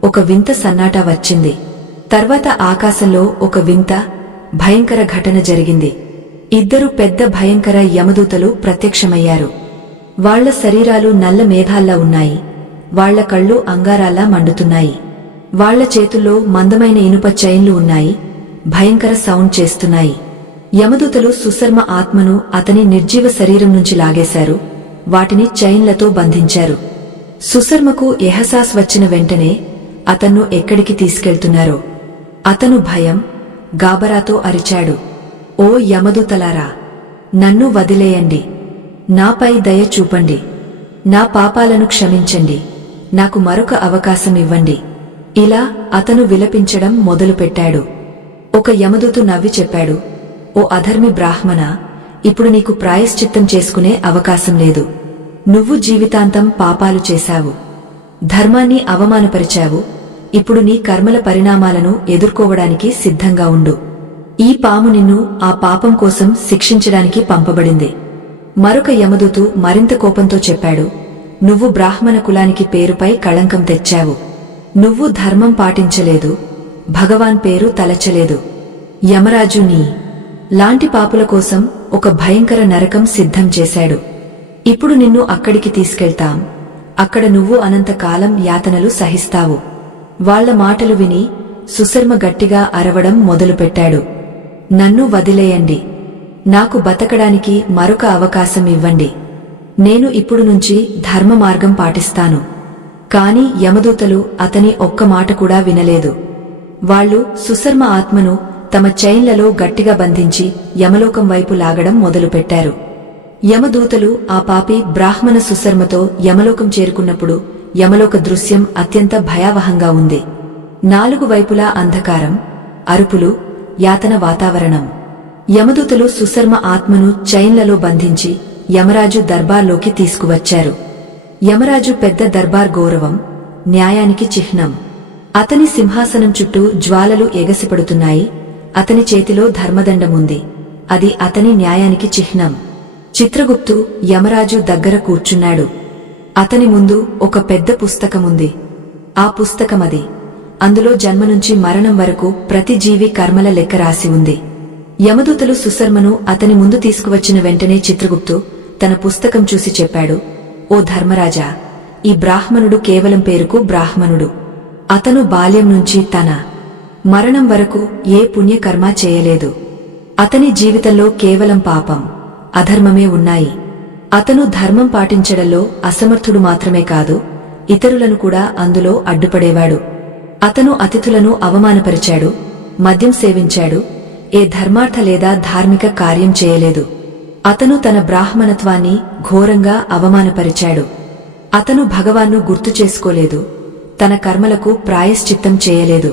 ఒక వింత సన్నాటా వచ్చింది. తర్వాత ఆకాశంలో ఒక వింత భయంకర ఘటన జరిగింది. ఇద్దరు పెద్ద భయంకర యమదూతలు ప్రత్యక్షమయ్యారు. వాళ్ల శరీరాలు నల్ల మేఘాల్లా ఉన్నాయి. వాళ్ల కళ్ళు అంగారాల్లా మండుతున్నాయి. వాళ్ల చేతుల్లో మందమైన ఇనుప చైన్లు ఉన్నాయి. భయంకర సౌండ్ చేస్తున్నాయి. యమదూతలు సుశర్మ ఆత్మను అతని నిర్జీవ శరీరం నుంచి లాగేశారు. వాటిని చైన్లతో బంధించారు. సుశర్మకు ఎహసాస్ వచ్చిన వెంటనే అతన్ను ఎక్కడికి తీసుకెళ్తున్నారో అతను భయం, గాబరాతో అరిచాడు. ఓ యమదూతలారా, నన్ను వదిలేయండి. నాపై దయ చూపండి. నా పాపాలను క్షమించండి. నాకు మరొక అవకాశం ఇవ్వండి. ఇలా అతను విలపించడం మొదలుపెట్టాడు. ఒక యమదూత నవ్వి చెప్పాడు, ఓ అధర్మి బ్రాహ్మణ, ఇప్పుడు నీకు ప్రాయశ్చిత్తం చేసుకునే అవకాశం లేదు. నువ్వు జీవితాంతం పాపాలు చేశావు. ధర్మాన్ని అవమానపరిచావు. ఇప్పుడు నీ కర్మల పరిణామాలను ఎదుర్కోవడానికి సిద్ధంగా ఉండు. ఈ పాము నిన్ను ఆ పాపం కోసం శిక్షించడానికి పంపబడింది. మరొక యమదూతు మరింత కోపంతో చెప్పాడు, నువ్వు బ్రాహ్మణ కులానికి పేరుపై కళంకం తెచ్చావు. నువ్వు ధర్మం పాటించలేదు. భగవాన్ పేరు తలచలేదు. యమరాజు నీ లాంటి పాపుల కోసం ఒక భయంకర నరకం సిద్ధం చేశాడు. ఇప్పుడు నిన్ను అక్కడికి తీసుకెళ్తాం. అక్కడ నువ్వు అనంతకాలం యాతనలు సహిస్తావు. వాళ్ల మాటలు విని సుశర్మ గట్టిగా అరవడం మొదలుపెట్టాడు. నన్ను వదిలేయండి. నాకు బతకడానికి మరొక అవకాశం ఇవ్వండి. నేను ఇప్పుడు నుంచి ధర్మ మార్గం పాటిస్తాను. కాని యమదూతలు అతని ఒక్క మాట కూడా వినలేదు. వాళ్లు సుశర్మ ఆత్మను తమ చైన్లలో గట్టిగా బంధించి యమలోకం వైపు లాగడం మొదలుపెట్టారు. యమదూతలు ఆ పాపి బ్రాహ్మణ సుశర్మతో యమలోకం చేరుకున్నప్పుడు యమలోక దృశ్యం అత్యంత భయావహంగా ఉంది. 4 వైపులా అంధకారం, అరుపులు, యాతన వాతావరణం. యమదూతలు సుశర్మ ఆత్మను చైన్లలో బంధించి యమరాజు దర్బార్లోకి తీసుకువచ్చారు. యమరాజు పెద్ద దర్బార్ గౌరవం, న్యాయానికి చిహ్నం. అతని సింహాసనం చుట్టూ జ్వాలలు ఎగసిపడుతున్నాయి. అతని చేతిలో ధర్మదండముంది. అది అతని న్యాయానికి చిహ్నం. చిత్రగుప్తు యమరాజు దగ్గర కూర్చున్నాడు. అతని ముందు ఒక పెద్ద పుస్తకముంది. ఆ పుస్తకమది. అందులో జన్మ నుంచి మరణం వరకు ప్రతి జీవి కర్మల లెక్క రాసి ఉంది. యమదూతలు సుశర్మను అతని ముందు తీసుకువచ్చిన వెంటనే చిత్రగుప్తు తన పుస్తకం చూసి చెప్పాడు, ఓ ధర్మరాజా, ఈ బ్రాహ్మణుడు కేవలం పేరుకు బ్రాహ్మణుడు. అతను బాల్యం నుంచి తన మరణం వరకు ఏ పుణ్యకర్మ చేయలేదు. అతని జీవితంలో కేవలం పాపం, అధర్మమే ఉన్నాయి. అతను ధర్మం పాటించడంలో అసమర్థుడు మాత్రమే కాదు, ఇతరులను కూడా అందులో అడ్డుపడేవాడు. అతను అతిథులను అవమానపరిచాడు, మద్యం సేవించాడు, ఏ ధర్మార్థ లేదా ధార్మిక కార్యం చేయలేదు. అతను తన బ్రాహ్మణత్వాన్ని ఘోరంగా అవమానపరిచాడు. అతను భగవాన్ను గుర్తు చేసుకోలేదు. తన కర్మలకు ప్రాయశ్చిత్తం చేయలేదు.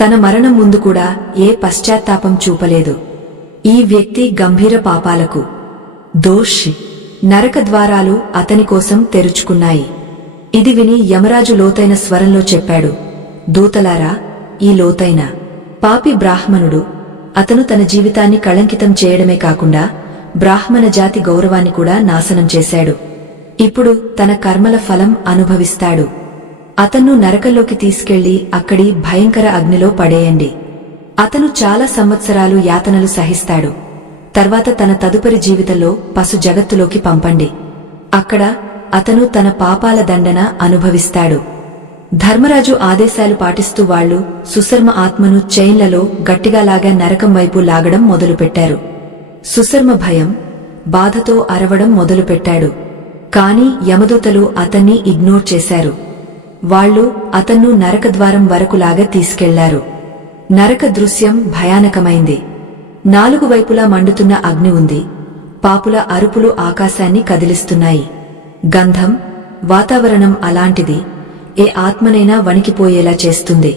తన మరణం ముందు కూడా ఏ పశ్చాత్తాపం చూపలేదు. ఈ వ్యక్తి గంభీర పాపాలకు దోషి. నరక ద్వారాలు అతని కోసం తెరుచుకున్నాయి. ఇది విని యమరాజు లోతైన స్వరంలో చెప్పాడు, దూతలారా, ఈ లోతైన పాపి బ్రాహ్మణుడు. అతను తన జీవితాన్ని కళంకితం చేయడమే కాకుండా బ్రాహ్మణ జాతి గౌరవాన్ని కూడా నాశనం చేశాడు. ఇప్పుడు తన కర్మల ఫలం అనుభవిస్తాడు. అతన్ను నరకంలోకి తీసుకెళ్లి అక్కడి భయంకర అగ్నిలో పడేయండి. అతను చాలా సంవత్సరాలు యాతనలు సహిస్తాడు. తర్వాత తన తదుపరి జీవితంలో పశు జగత్తులోకి పంపండి. అక్కడ అతను తన పాపాల దండన అనుభవిస్తాడు. ధర్మరాజు ఆదేశాలు పాటిస్తూ వాళ్లు సుశర్మ ఆత్మను చైన్లలో గట్టిగా లాగా నరకం వైపు లాగడం మొదలుపెట్టారు. సుశర్మ భయం, బాధతో అరవడం మొదలుపెట్టాడు. కాని యమదూతలు అతన్ని ఇగ్నోర్ చేశారు. వాళ్లు అతన్ను నరకద్వారం వరకులాగా తీసుకెళ్లారు. నరక దృశ్యం భయానకమైంది. నాలుగు వైపులా మండుతున్న అగ్ని ఉంది. పాపుల అరుపులు ఆకాశాన్ని కదిలిస్తున్నాయి. గంధం, వాతావరణం అలాంటిది, ఏ ఆత్మనైనా వణికిపోయేలా చేస్తుంది.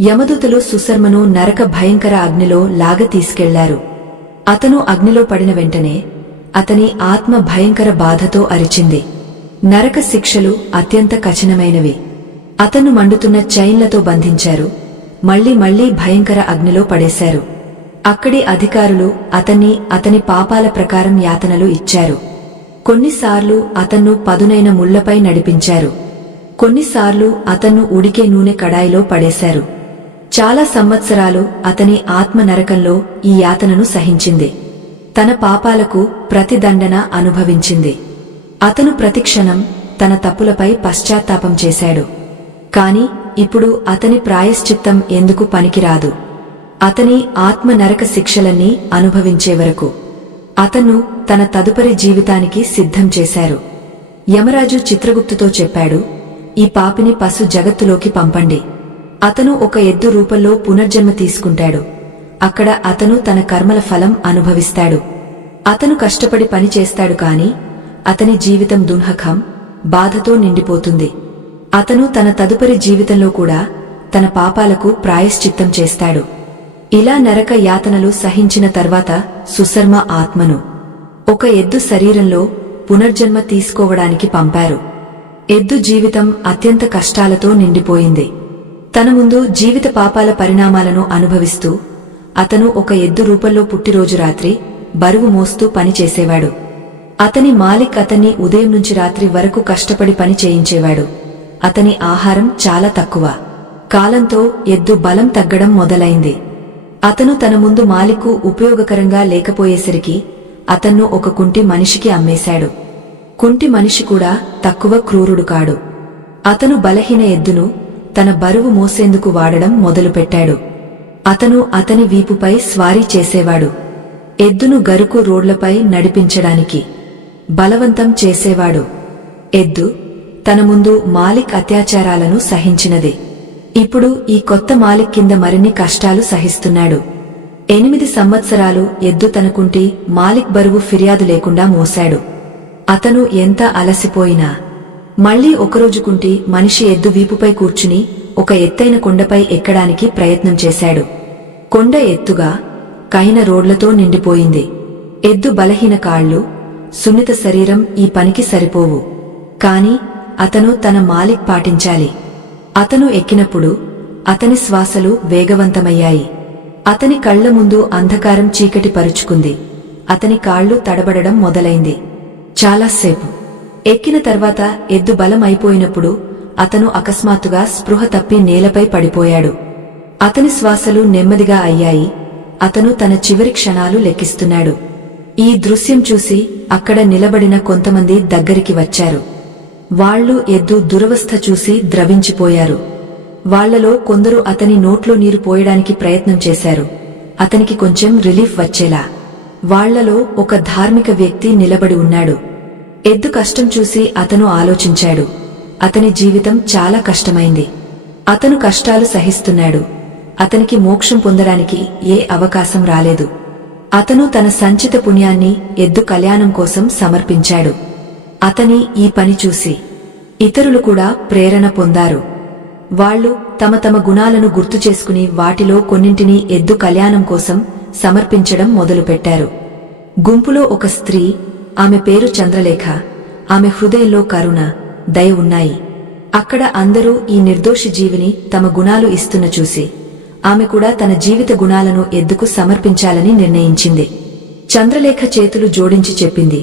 యమదూతలు సుశర్మను నరక భయంకర అగ్నిలో లాగ తీసుకెళ్లారు. అతను అగ్నిలో పడిన వెంటనే అతని ఆత్మ భయంకర బాధతో అరిచింది. నరక శిక్షలు అత్యంత కఠినమైనవి. అతను మండుతున్న చైన్లతో బంధించారు. మళ్లీ భయంకర అగ్నిలో పడేశారు. అక్కడి అధికారులు అతని పాపాల ప్రకారం యాతనలు ఇచ్చారు. కొన్నిసార్లు అతన్ను పదునైన ముళ్లపై నడిపించారు. కొన్నిసార్లు అతన్ను ఉడికే నూనె కడాయిలో పడేశారు. చాలా సంవత్సరాలు అతని ఆత్మ నరకంలో ఈ యాతనను సహించింది. తన పాపాలకు ప్రతిదండన అనుభవించింది. అతను ప్రతిక్షణం తన తప్పులపై పశ్చాత్తాపం చేశాడు. కాని ఇప్పుడు అతని ప్రాయశ్చిత్తం ఎందుకు పనికిరాదు. అతని ఆత్మ నరక శిక్షలన్నీ అనుభవించే వరకు అతను తన తదుపరి జీవితానికి సిద్ధం చేశారు. యమరాజు చిత్రగుప్తుతో చెప్పాడు, ఈ పాపిని పశు జగత్తులోకి పంపండి. అతను ఒక ఎద్దు రూపంలో పునర్జన్మ తీసుకుంటాడు. అక్కడ అతను తన కర్మల ఫలం అనుభవిస్తాడు. అతను కష్టపడి పని చేస్తాడు కాని అతని జీవితం దుఃఖం, బాధతో నిండిపోతుంది. అతను తన తదుపరి జీవితంలో కూడా తన పాపాలకు ప్రాయశ్చిత్తం చేస్తాడు. ఇలా నరక యాతనలు సహించిన తర్వాత సుశర్మ ఆత్మను ఒక ఎద్దు శరీరంలో పునర్జన్మ తీసుకోవడానికి పంపారు. ఎద్దు జీవితం అత్యంత కష్టాలతో నిండిపోయింది. తన ముందు జీవిత పాపాల పరిణామాలను అనుభవిస్తూ అతను ఒక ఎద్దు రూపంలో పుట్టిరోజు రాత్రి బరువు మోస్తూ పని చేసేవాడు. అతని మాలిక్ అతన్ని ఉదయం నుంచి రాత్రి వరకు కష్టపడి పని చేయించేవాడు. అతని ఆహారం చాలా తక్కువ. కాలంతో ఎద్దు బలం తగ్గడం మొదలైంది. అతను తన ముందు మాలిక్కు ఉపయోగకరంగా లేకపోయేసరికి అతన్ను ఒక కుంటి మనిషికి అమ్మేశాడు. కుంటి మనిషి కూడా తక్కువ క్రూరుడు కాడు. అతను బలహీన ఎద్దును తన బరువు మోసేందుకు వాడడం మొదలుపెట్టాడు. అతను అతని వీపుపై స్వారీ చేసేవాడు. ఎద్దును గరుకు రోడ్లపై నడిపించడానికి బలవంతం చేసేవాడు. ఎద్దు తన ముందు మాలిక్ అత్యాచారాలను సహించినది. ఇప్పుడు ఈ కొత్త మాలిక్ కింద మరిన్ని కష్టాలు సహిస్తున్నాడు. 8 సంవత్సరాలు ఎద్దు తనకుంటి మాలిక్ బరువు ఫిర్యాదు లేకుండా మోశాడు. అతను ఎంత అలసిపోయినా మళ్లీ ఒకరోజు కుంటి మనిషి ఎద్దు వీపుపై కూర్చుని ఒక ఎత్తైన కొండపై ఎక్కడానికి ప్రయత్నం చేశాడు. కొండ ఎత్తుగా కైన రోడ్లతో నిండిపోయింది. ఎద్దు బలహీన కాళ్లు, సున్నిత శరీరం ఈ పనికి సరిపోవు. కాని అతను తన మాలిక్ పాటించాలి. అతను ఎక్కినప్పుడు అతని శ్వాసలు వేగవంతమయ్యాయి. అతని కళ్ల ముందు అంధకారం చీకటి పరుచుకుంది. అతని కాళ్లు తడబడడం మొదలైంది. చాలాసేపు ఎక్కిన తర్వాత ఎద్దు బలం అయిపోయినప్పుడు అతను అకస్మాత్తుగా స్పృహ తప్పి నేలపై పడిపోయాడు. అతని శ్వాసలు నెమ్మదిగా అయ్యాయి. అతను తన చివరి క్షణాలు లెక్కిస్తున్నాడు. ఈ దృశ్యం చూసి అక్కడ నిలబడిన కొంతమంది దగ్గరికి వచ్చారు. వాళ్లు ఎద్దు దురవస్థ చూసి ద్రవించిపోయారు. వాళ్లలో కొందరు అతని నోట్లో నీరు పోయడానికి ప్రయత్నం చేశారు, అతనికి కొంచెం రిలీఫ్ వచ్చేలా. వాళ్లలో ఒక ధార్మిక వ్యక్తి నిలబడి ఉన్నాడు. ఎద్దు కష్టం చూసి అతను ఆలోచించాడు. అతని జీవితం చాలా కష్టమైంది. అతను కష్టాలు సహిస్తున్నాడు. అతనికి మోక్షం పొందడానికి ఏ అవకాశం రాలేదు. అతను తన సంచిత పుణ్యాన్ని ఎద్దు కళ్యాణం కోసం సమర్పించాడు. అతని ఈ పని చూసి ఇతరులు కూడా ప్రేరణ పొందారు. వాళ్లు తమ తమ గుణాలను గుర్తు చేసుకుని వాటిలో కొన్నింటిని ఎద్దు కళ్యాణం కోసం సమర్పించడం మొదలుపెట్టారు. గుంపులో ఒక స్త్రీ, ఆమె పేరు చంద్రలేఖ. ఆమె హృదయంలో కరుణ, దయ ఉన్నాయి. అక్కడ అందరూ ఈ నిర్దోషి జీవిని తమ గుణాలు ఇస్తున్న చూసి ఆమె కూడా తన జీవిత గుణాలను ఎద్దుకు సమర్పించాలని నిర్ణయించింది. చంద్రలేఖ చేతులు జోడించి చెప్పింది,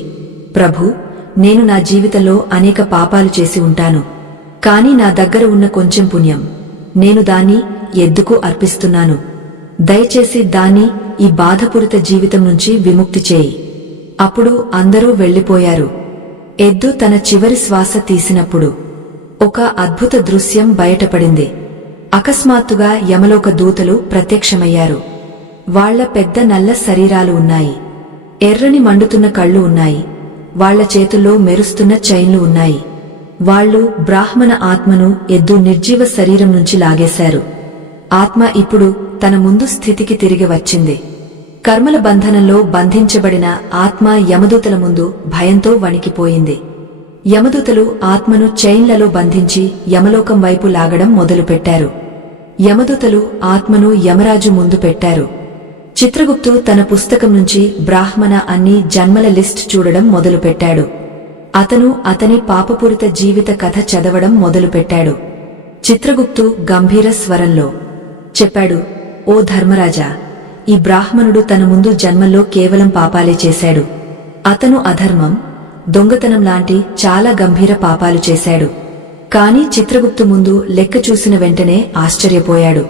ప్రభూ, నేను నా జీవితంలో అనేక పాపాలు చేసి ఉంటాను. కాని నా దగ్గర ఉన్న కొంచెం పుణ్యం, నేను దాన్ని ఎద్దుకు అర్పిస్తున్నాను. దయచేసి దాన్ని ఈ బాధపూరిత జీవితం నుంచి విముక్తి చేయి. అప్పుడు అందరూ వెళ్లిపోయారు. ఎద్దు తన చివరి శ్వాస తీసినప్పుడు ఒక అద్భుత దృశ్యం బయటపడింది. అకస్మాత్తుగా యమలోక దూతలు ప్రత్యక్షమయ్యారు. వాళ్ల పెద్ద నల్ల శరీరాలు ఉన్నాయి. ఎర్రని మండుతున్న కళ్ళు ఉన్నాయి. వాళ్ల చేతుల్లో మెరుస్తున్న చైన్లు ఉన్నాయి. వాళ్లు బ్రాహ్మణ ఆత్మను ఎద్దు నిర్జీవ శరీరం నుంచి లాగేశారు. ఆత్మ ఇప్పుడు తన ముందు స్థితికి తిరిగి వచ్చింది. కర్మల బంధనంలో బంధించబడిన ఆత్మ యమదూతల ముందు భయంతో వణికిపోయింది. యమదూతలు ఆత్మను చైన్లలో బంధించి యమలోకం వైపు లాగడం మొదలుపెట్టారు. యమదూతలు ఆత్మను యమరాజు ముందు పెట్టారు. చిత్రగుప్తు తన పుస్తకం నుంచి బ్రాహ్మణ అన్ని జన్మల లిస్ట్ చూడడం మొదలుపెట్టాడు. అతను అతని పాపపూరిత జీవిత కథ చదవడం మొదలుపెట్టాడు. చిత్రగుప్తు గంభీర స్వరంలో చెప్పాడు, ఓ ధర్మరాజా, ఈ బ్రాహ్మణుడు తన ముందు జన్మల్లో కేవలం పాపాలే చేశాడు. అతను అధర్మం, దొంగతనం లాంటి చాలా గంభీర పాపాలు చేశాడు. కాని చిత్రగుప్తు ముందు లెక్క చూసిన వెంటనే ఆశ్చర్యపోయాడు.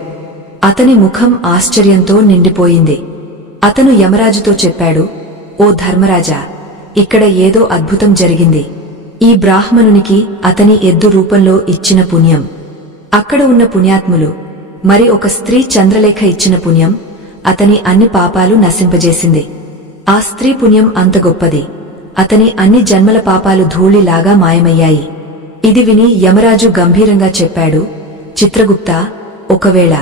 అతని ముఖం ఆశ్చర్యంతో నిండిపోయింది. అతను యమరాజుతో చెప్పాడు, ఓ ధర్మరాజా, ఇక్కడ ఏదో అద్భుతం జరిగింది. ఈ బ్రాహ్మణునికి అతని ఎద్దు రూపంలో ఇచ్చిన పుణ్యం, అక్కడ ఉన్న పుణ్యాత్ములు, మరి ఒక స్త్రీ చంద్రలేఖ ఇచ్చిన పుణ్యం అతని అన్ని పాపాలు నశింపజేసింది. ఆ స్త్రీ పుణ్యం అంత గొప్పది, అతని అన్ని జన్మల పాపాలు ధూళిలాగా మాయమయ్యాయి. ఇది విని యమరాజు గంభీరంగా చెప్పాడు, చిత్రగుప్తా, ఒకవేళ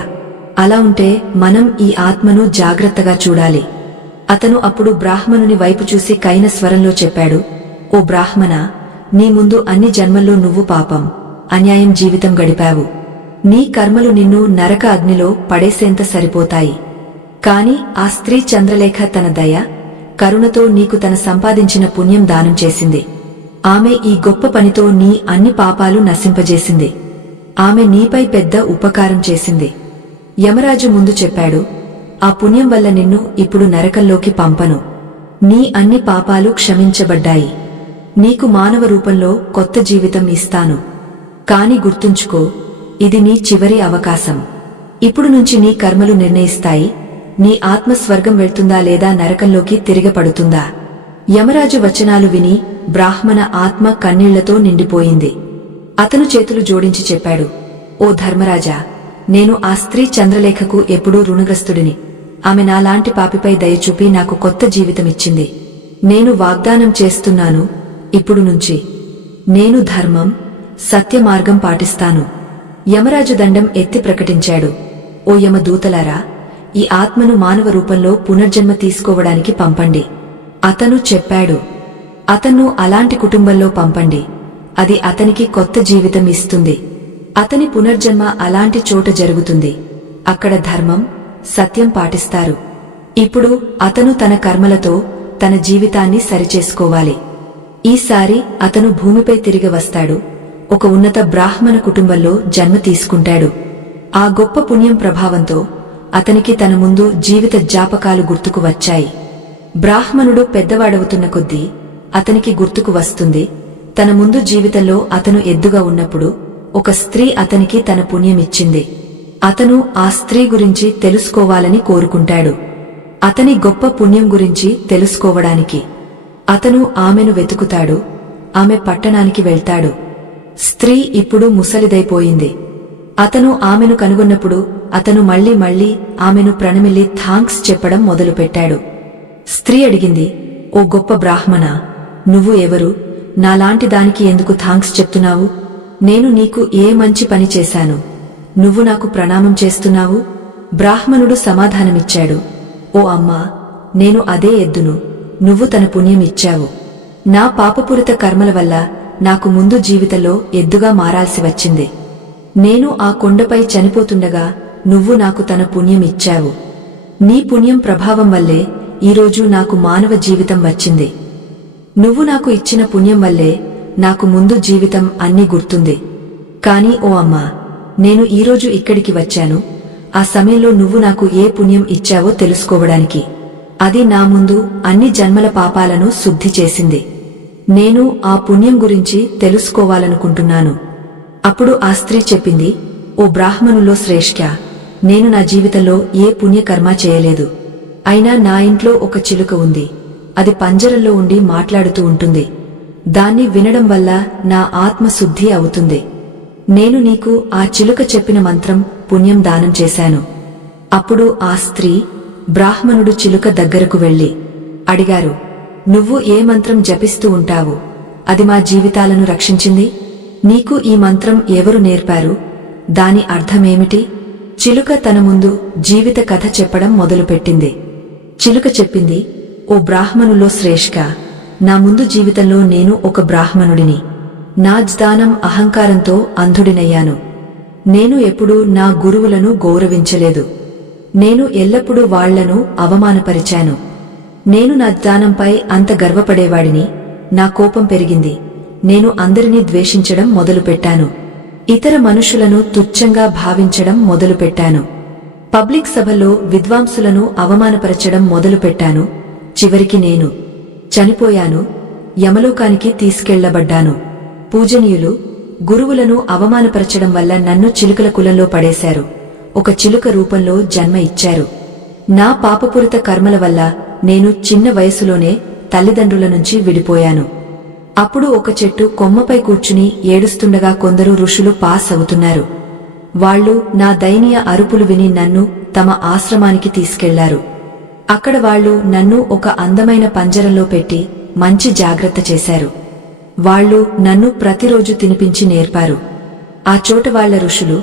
అలా ఉంటే మనం ఈ ఆత్మను జాగ్రత్తగా చూడాలి. అతను అప్పుడు బ్రాహ్మణుని వైపు చూసి కైన స్వరంలో చెప్పాడు, ఓ బ్రాహ్మణ, నీ ముందు అన్ని జన్మల్లో నువ్వు పాపం, అన్యాయం జీవితం గడిపావు. నీ కర్మలు నిన్ను నరక అగ్నిలో పడేసేంత సరిపోతాయి. కాని ఆ స్త్రీ చంద్రలేఖ తన దయ, కరుణతో నీకు తన సంపాదించిన పుణ్యం దానం చేసింది. ఆమె ఈ గొప్ప పనితో నీ అన్ని పాపాలు నశింపజేసింది. ఆమె నీపై పెద్ద ఉపకారం చేసింది. యమరాజు ముందు చెప్పాడు, ఆ పుణ్యం వల్ల నిన్ను ఇప్పుడు నరకంలోకి పంపను. నీ అన్ని పాపాలు క్షమించబడ్డాయి. నీకు మానవ రూపంలో కొత్త జీవితం ఇస్తాను. కాని గుర్తుంచుకో, ఇది నీ చివరి అవకాశం. ఇప్పుడు నుంచి నీ కర్మలు నిర్ణయిస్తాయి నీ ఆత్మ స్వర్గం వెళ్తుందా లేదా నరకంలోకి తిరగపడుతుందా. యమరాజు వచనాలు విని బ్రాహ్మణ ఆత్మ కన్నీళ్లతో నిండిపోయింది. అతను చేతులు జోడించి చెప్పాడు, ఓ ధర్మరాజా, నేను ఆ స్త్రీ చంద్రలేఖకు ఎప్పుడూ రుణగ్రస్తుడిని. ఆమె నాలాంటి పాపిపై దయచూపి నాకు కొత్త జీవితమిచ్చింది. నేను వాగ్దానం చేస్తున్నాను, ఇప్పుడు నుంచి నేను ధర్మం, సత్య మార్గం పాటిస్తాను. యమరాజు దండం ఎత్తి ప్రకటించాడు, ఓ యమదూతలారా, ఈ ఆత్మను మానవ రూపంలో పునర్జన్మ తీసుకోవడానికి పంపండి. అతను చెప్పాడు, అతన్ను అలాంటి కుటుంబంలో పంపండి. అది అతనికి కొత్త జీవితం ఇస్తుంది. అతని పునర్జన్మ అలాంటి చోట జరుగుతుంది. అక్కడ ధర్మం, సత్యం పాటిస్తారు. ఇప్పుడు అతను తన కర్మలతో తన జీవితాన్ని సరిచేసుకోవాలి. ఈసారి అతను భూమిపై తిరిగి వస్తాడు. ఒక ఉన్నత బ్రాహ్మణ కుటుంబంలో జన్మ తీసుకుంటాడు. ఆ గొప్ప పుణ్యం ప్రభావంతో అతనికి తన ముందు జీవిత జ్ఞాపకాలు గుర్తుకు వచ్చాయి. బ్రాహ్మణుడు పెద్దవాడవుతున్న కొద్దీ అతనికి గుర్తుకు వస్తుంది, తన ముందు జీవితంలో అతను ఎద్దుగా ఉన్నప్పుడు ఒక స్త్రీ అతనికి తన పుణ్యమిచ్చింది. అతను ఆ స్త్రీ గురించి తెలుసుకోవాలని కోరుకుంటాడు. అతని గొప్ప పుణ్యం గురించి తెలుసుకోవడానికి అతను ఆమెను వెతుకుతాడు. ఆమె పట్టణానికి వెళ్తాడు. స్త్రీ ఇప్పుడు ముసలిదైపోయింది. అతను ఆమెను కనుగొన్నప్పుడు అతను మళ్లీ మళ్లీ ఆమెను ప్రణమిల్లి థాంక్స్ చెప్పడం మొదలుపెట్టాడు. స్త్రీ అడిగింది, ఓ గొప్ప బ్రాహ్మణా, నువ్వు ఎవరు? నాలాంటి దానికి ఎందుకు థాంక్స్ చెప్తున్నావు? నేను నీకు ఏ మంచి పని చేశాను? నువ్వు నాకు ప్రణామం చేస్తున్నావు? బ్రాహ్మణుడు సమాధానమిచ్చాడు, ఓ అమ్మా, నేను అదే ఎద్దును. నువ్వు తన పుణ్యం ఇచ్చావు. నా పాపపూరిత కర్మల వల్ల నాకు ముందు జీవితంలో ఎద్దుగా మారాల్సి వచ్చింది. నేను ఆ కొండపై చనిపోతుండగా నువ్వు నాకు తన పుణ్యం ఇచ్చావు. నీ పుణ్యం ప్రభావం వల్లే ఈరోజు నాకు మానవ జీవితం వచ్చింది. నువ్వు నాకు ఇచ్చిన పుణ్యం వల్లే నాకు ముందు జీవితం అన్నీ గుర్తుంది. కాని ఓ అమ్మా, నేను ఈరోజు ఇక్కడికి వచ్చాను ఆ సమయంలో నువ్వు నాకు ఏ పుణ్యం ఇచ్చావో తెలుసుకోవడానికి. అది నా ముందు అన్ని జన్మల పాపాలను శుద్ధి చేసింది. నేను ఆ పుణ్యం గురించి తెలుసుకోవాలనుకుంటున్నాను. అప్పుడు ఆ స్త్రీ చెప్పింది, ఓ బ్రాహ్మణుల్లో శ్రేష్ఠ, నేను నా జీవితంలో ఏ పుణ్యకర్మ చేయలేదు. అయినా నా ఇంట్లో ఒక చిలుక ఉంది. అది పంజరంలో ఉండి మాట్లాడుతూ ఉంటుంది. దాన్ని వినడం వల్ల నా ఆత్మ శుద్ధి అవుతుంది. నేను నీకు ఆ చిలుక చెప్పిన మంత్రం పుణ్యం దానం చేశాను. అప్పుడు ఆ స్త్రీ, బ్రాహ్మణుడు చిలుక దగ్గరకు వెళ్లి అడిగారు, నువ్వు ఏ మంత్రం జపిస్తూ ఉంటావు? అది మా జీవితాలను రక్షించింది. నీకు ఈ మంత్రం ఎవరు నేర్పారు? దాని అర్థమేమిటి? చిలుక తన ముందు జీవిత కథ చెప్పడం మొదలుపెట్టింది. చిలుక చెప్పింది, ఓ బ్రాహ్మణుల్లో శ్రేష్ఠ, నా ముందు జీవితంలో నేను ఒక బ్రాహ్మణుడిని. నా జ్ఞానం అహంకారంతో అంధుడినయ్యాను. నేను ఎప్పుడూ నా గురువులను గౌరవించలేదు. నేను ఎల్లప్పుడూ వాళ్లను అవమానపరిచాను. నేను నా జ్ఞానంపై అంత గర్వపడేవాడిని. నా కోపం పెరిగింది. నేను అందరినీ ద్వేషించడం మొదలుపెట్టాను. ఇతర మనుషులను తుచ్చంగా భావించడం మొదలుపెట్టాను. పబ్లిక్ సభల్లో విద్వాంసులను అవమానపరచడం మొదలుపెట్టాను. చివరికి నేను చనిపోయాను. యమలోకానికి తీసుకెళ్లబడ్డాను. పూజనీయులు గురువులను అవమానపరచడం వల్ల నన్ను చిలుకల కులంలో పడేశారు. ఒక చిలుక రూపంలో జన్మ ఇచ్చారు. నా పాపపూరిత కర్మల వల్ల నేను చిన్న వయసులోనే తల్లిదండ్రుల నుంచి విడిపోయాను. అప్పుడు ఒక చెట్టు కొమ్మపై కూర్చుని ఏడుస్తుండగా కొందరు ఋషులు పాస్ అవుతున్నారు. వాళ్లు నా దయనీయ అరుపులు విని నన్ను తమ ఆశ్రమానికి తీసుకెళ్లారు. అక్కడ వాళ్లు నన్ను ఒక అందమైన పంజరంలో పెట్టి మంచి జాగ్రత్త చేశారు. వాళ్లు నన్ను ప్రతిరోజు తినిపించి నేర్పారు. ఆ చోట వాళ్ల ఋషులు,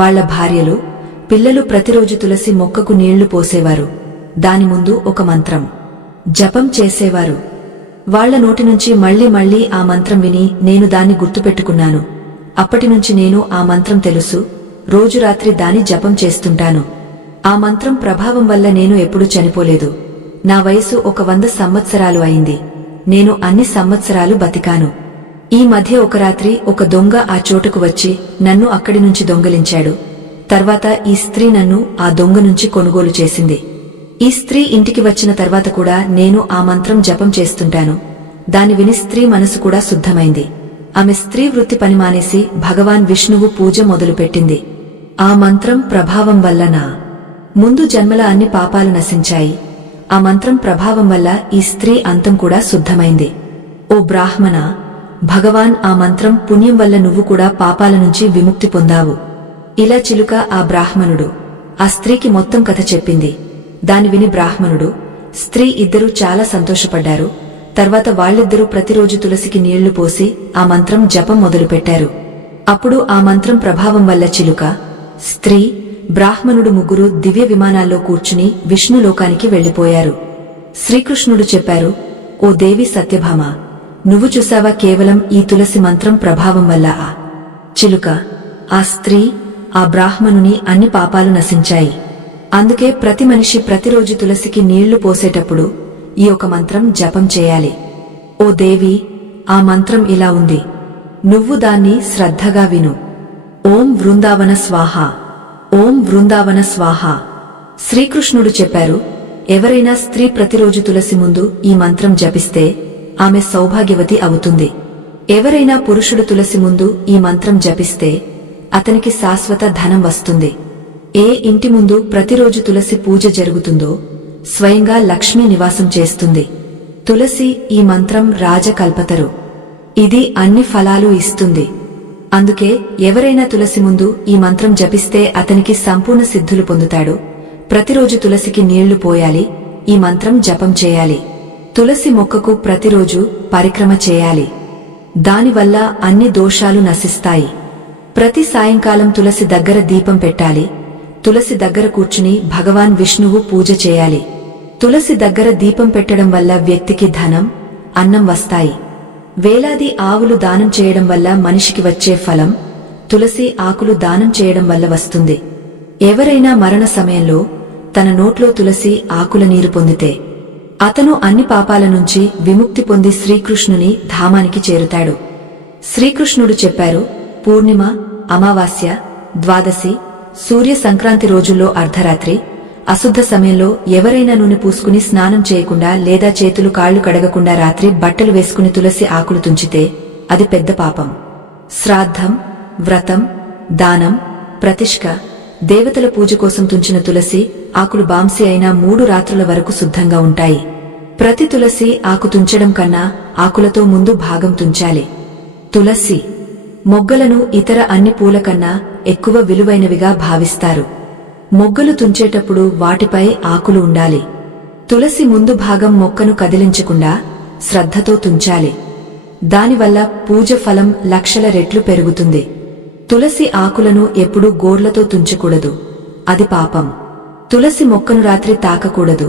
వాళ్ల భార్యలు, పిల్లలు ప్రతిరోజు తులసి మొక్కకు నీళ్లు పోసేవారు. దాని ముందు ఒక మంత్రం జపం చేసేవారు. వాళ్ల నోటి నుంచి మళ్లీ మళ్లీ ఆ మంత్రం విని నేను దాన్ని గుర్తుపెట్టుకున్నాను. అప్పటినుంచి నేను ఆ మంత్రం తెలుసు. రోజు రాత్రి దాని జపం చేస్తుంటాను. ఆ మంత్రం ప్రభావం వల్ల నేను ఎప్పుడూ చనిపోలేదు. నా వయసు 100 సంవత్సరాలు అయింది. నేను అన్ని సంవత్సరాలు బతికాను. ఈ మధ్య ఒక రాత్రి ఒక దొంగ ఆ చోటుకు వచ్చి నన్ను అక్కడి నుంచి దొంగలించాడు. తర్వాత ఈ స్త్రీ నన్ను ఆ దొంగ నుంచి కొనుగోలు చేసింది. ఈ స్త్రీ ఇంటికి వచ్చిన తర్వాత కూడా నేను ఆ మంత్రం జపం చేస్తుంటాను. దాని విని స్త్రీ మనసు కూడా శుద్ధమైంది. ఆమె స్త్రీ వృత్తి పని మానేసి భగవాన్ విష్ణువు పూజ మొదలుపెట్టింది. ఆ మంత్రం ప్రభావం వల్ల నా ముందు జన్మల అన్ని పాపాలు నశించాయి. ఆ మంత్రం ప్రభావం వల్ల ఈ స్త్రీ అంతం కూడా శుద్ధమైంది. ఓ బ్రాహ్మణ, భగవాన్ ఆ మంత్రం పుణ్యం వల్ల నువ్వు కూడా పాపాల నుంచి విముక్తి పొందావు. ఇలా చిలుక ఆ బ్రాహ్మణుడు ఆ స్త్రీకి మొత్తం కథ చెప్పింది. దాని విని బ్రాహ్మణుడు, స్త్రీ ఇద్దరూ చాలా సంతోషపడ్డారు. తర్వాత వాళ్ళిద్దరూ ప్రతిరోజు తులసికి నీళ్లు పోసి ఆ మంత్రం జపం మొదలుపెట్టారు. అప్పుడు ఆ మంత్రం ప్రభావం వల్ల చిలుక, స్త్రీ, బ్రాహ్మణుడు ముగ్గురు దివ్య విమానాల్లో కూర్చుని విష్ణులోకానికి వెళ్లిపోయారు. శ్రీకృష్ణుడు చెప్పారు, ఓ దేవి సత్యభామ, నువ్వు చూసావా కేవలం ఈ తులసి మంత్రం ప్రభావం వల్ల ఆ చిలుక, ఆ స్త్రీ, ఆ బ్రాహ్మణుని అన్ని పాపాలు నశించాయి. అందుకే ప్రతి మనిషి ప్రతిరోజు తులసికి నీళ్లు పోసేటప్పుడు ఈ ఒక మంత్రం జపం చేయాలి. ఓ దేవి, ఆ మంత్రం ఇలా ఉంది. నువ్వు దాన్ని శ్రద్ధగా విను. ఓం వృందావన స్వాహ, ఓం వృందావన స్వాహ. శ్రీకృష్ణుడు చెప్పారు, ఎవరైనా స్త్రీ ప్రతిరోజు తులసి ముందు ఈ మంత్రం జపిస్తే ఆమె సౌభాగ్యవతి అవుతుంది. ఎవరైనా పురుషుడు తులసి ముందు ఈ మంత్రం జపిస్తే అతనికి శాశ్వత ధనం వస్తుంది. ఏ ఇంటి ముందు ప్రతిరోజు తులసి పూజ జరుగుతుందో స్వయంగా లక్ష్మీ నివాసం చేస్తుంది. తులసి ఈ మంత్రం రాజకల్పతరు. ఇది అన్ని ఫలాలు ఇస్తుంది. అందుకే ఎవరైనా తులసి ముందు ఈ మంత్రం జపిస్తే అతనికి సంపూర్ణ సిద్ధులు పొందుతాడు. ప్రతిరోజు తులసికి నీళ్లు పోయాలి. ఈ మంత్రం జపం చేయాలి. తులసి మొక్కకు ప్రతిరోజు పరిక్రమ చేయాలి. దానివల్ల అన్ని దోషాలు నశిస్తాయి. ప్రతి సాయంకాలం తులసి దగ్గర దీపం పెట్టాలి. తులసి దగ్గర కూర్చుని భగవాన్ విష్ణువు పూజ చేయాలి. తులసి దగ్గర దీపం పెట్టడం వల్ల వ్యక్తికి ధనం, అన్నం వస్తాయి. వేలాది ఆవులు దానం చేయడం వల్ల మనిషికి వచ్చే ఫలం తులసి ఆకులు దానం చేయడం వల్ల వస్తుంది. ఎవరైనా మరణ సమయంలో తన నోట్లో తులసి ఆకుల నీరు పొందితే అతను అన్ని పాపాల నుంచి విముక్తి పొంది శ్రీకృష్ణుని ధామానికి చేరుతాడు. శ్రీకృష్ణుడు చెప్పారు, పూర్ణిమ, అమావాస్య, ద్వాదశి, సూర్య సంక్రాంతి రోజుల్లో అర్ధరాత్రి, అశుద్ధ సమయంలో ఎవరైనా నూనె పూసుకుని స్నానం చేయకుండా లేదా చేతులు కాళ్లు కడగకుండా రాత్రి బట్టలు వేసుకుని తులసి ఆకులు తుంచితే అది పెద్ద పాపం. శ్రాద్ధం, వ్రతం, దానం, ప్రతిష్క, దేవతల పూజ కోసం తుంచిన తులసి ఆకులు బాంసి అయినా 3 రాత్రుల వరకు శుద్ధంగా ఉంటాయి. ప్రతి తులసి ఆకు తుంచడం కన్నా ఆకులతో ముందు భాగం తుంచాలి. తులసి మొగ్గలను ఇతర అన్ని పూల కన్నా ఎక్కువ విలువైనవిగా భావిస్తారు. మొగ్గలు తుంచేటప్పుడు వాటిపై ఆకులు ఉండాలి. తులసి ముందు భాగం మొక్కను కదిలించకుండా శ్రద్ధతో తుంచాలి. దానివల్ల పూజ ఫలం లక్షల రెట్లు పెరుగుతుంది. తులసి ఆకులను ఎప్పుడూ గోర్లతో తుంచకూడదు. అది పాపం. తులసి మొక్కను రాత్రి తాకకూడదు.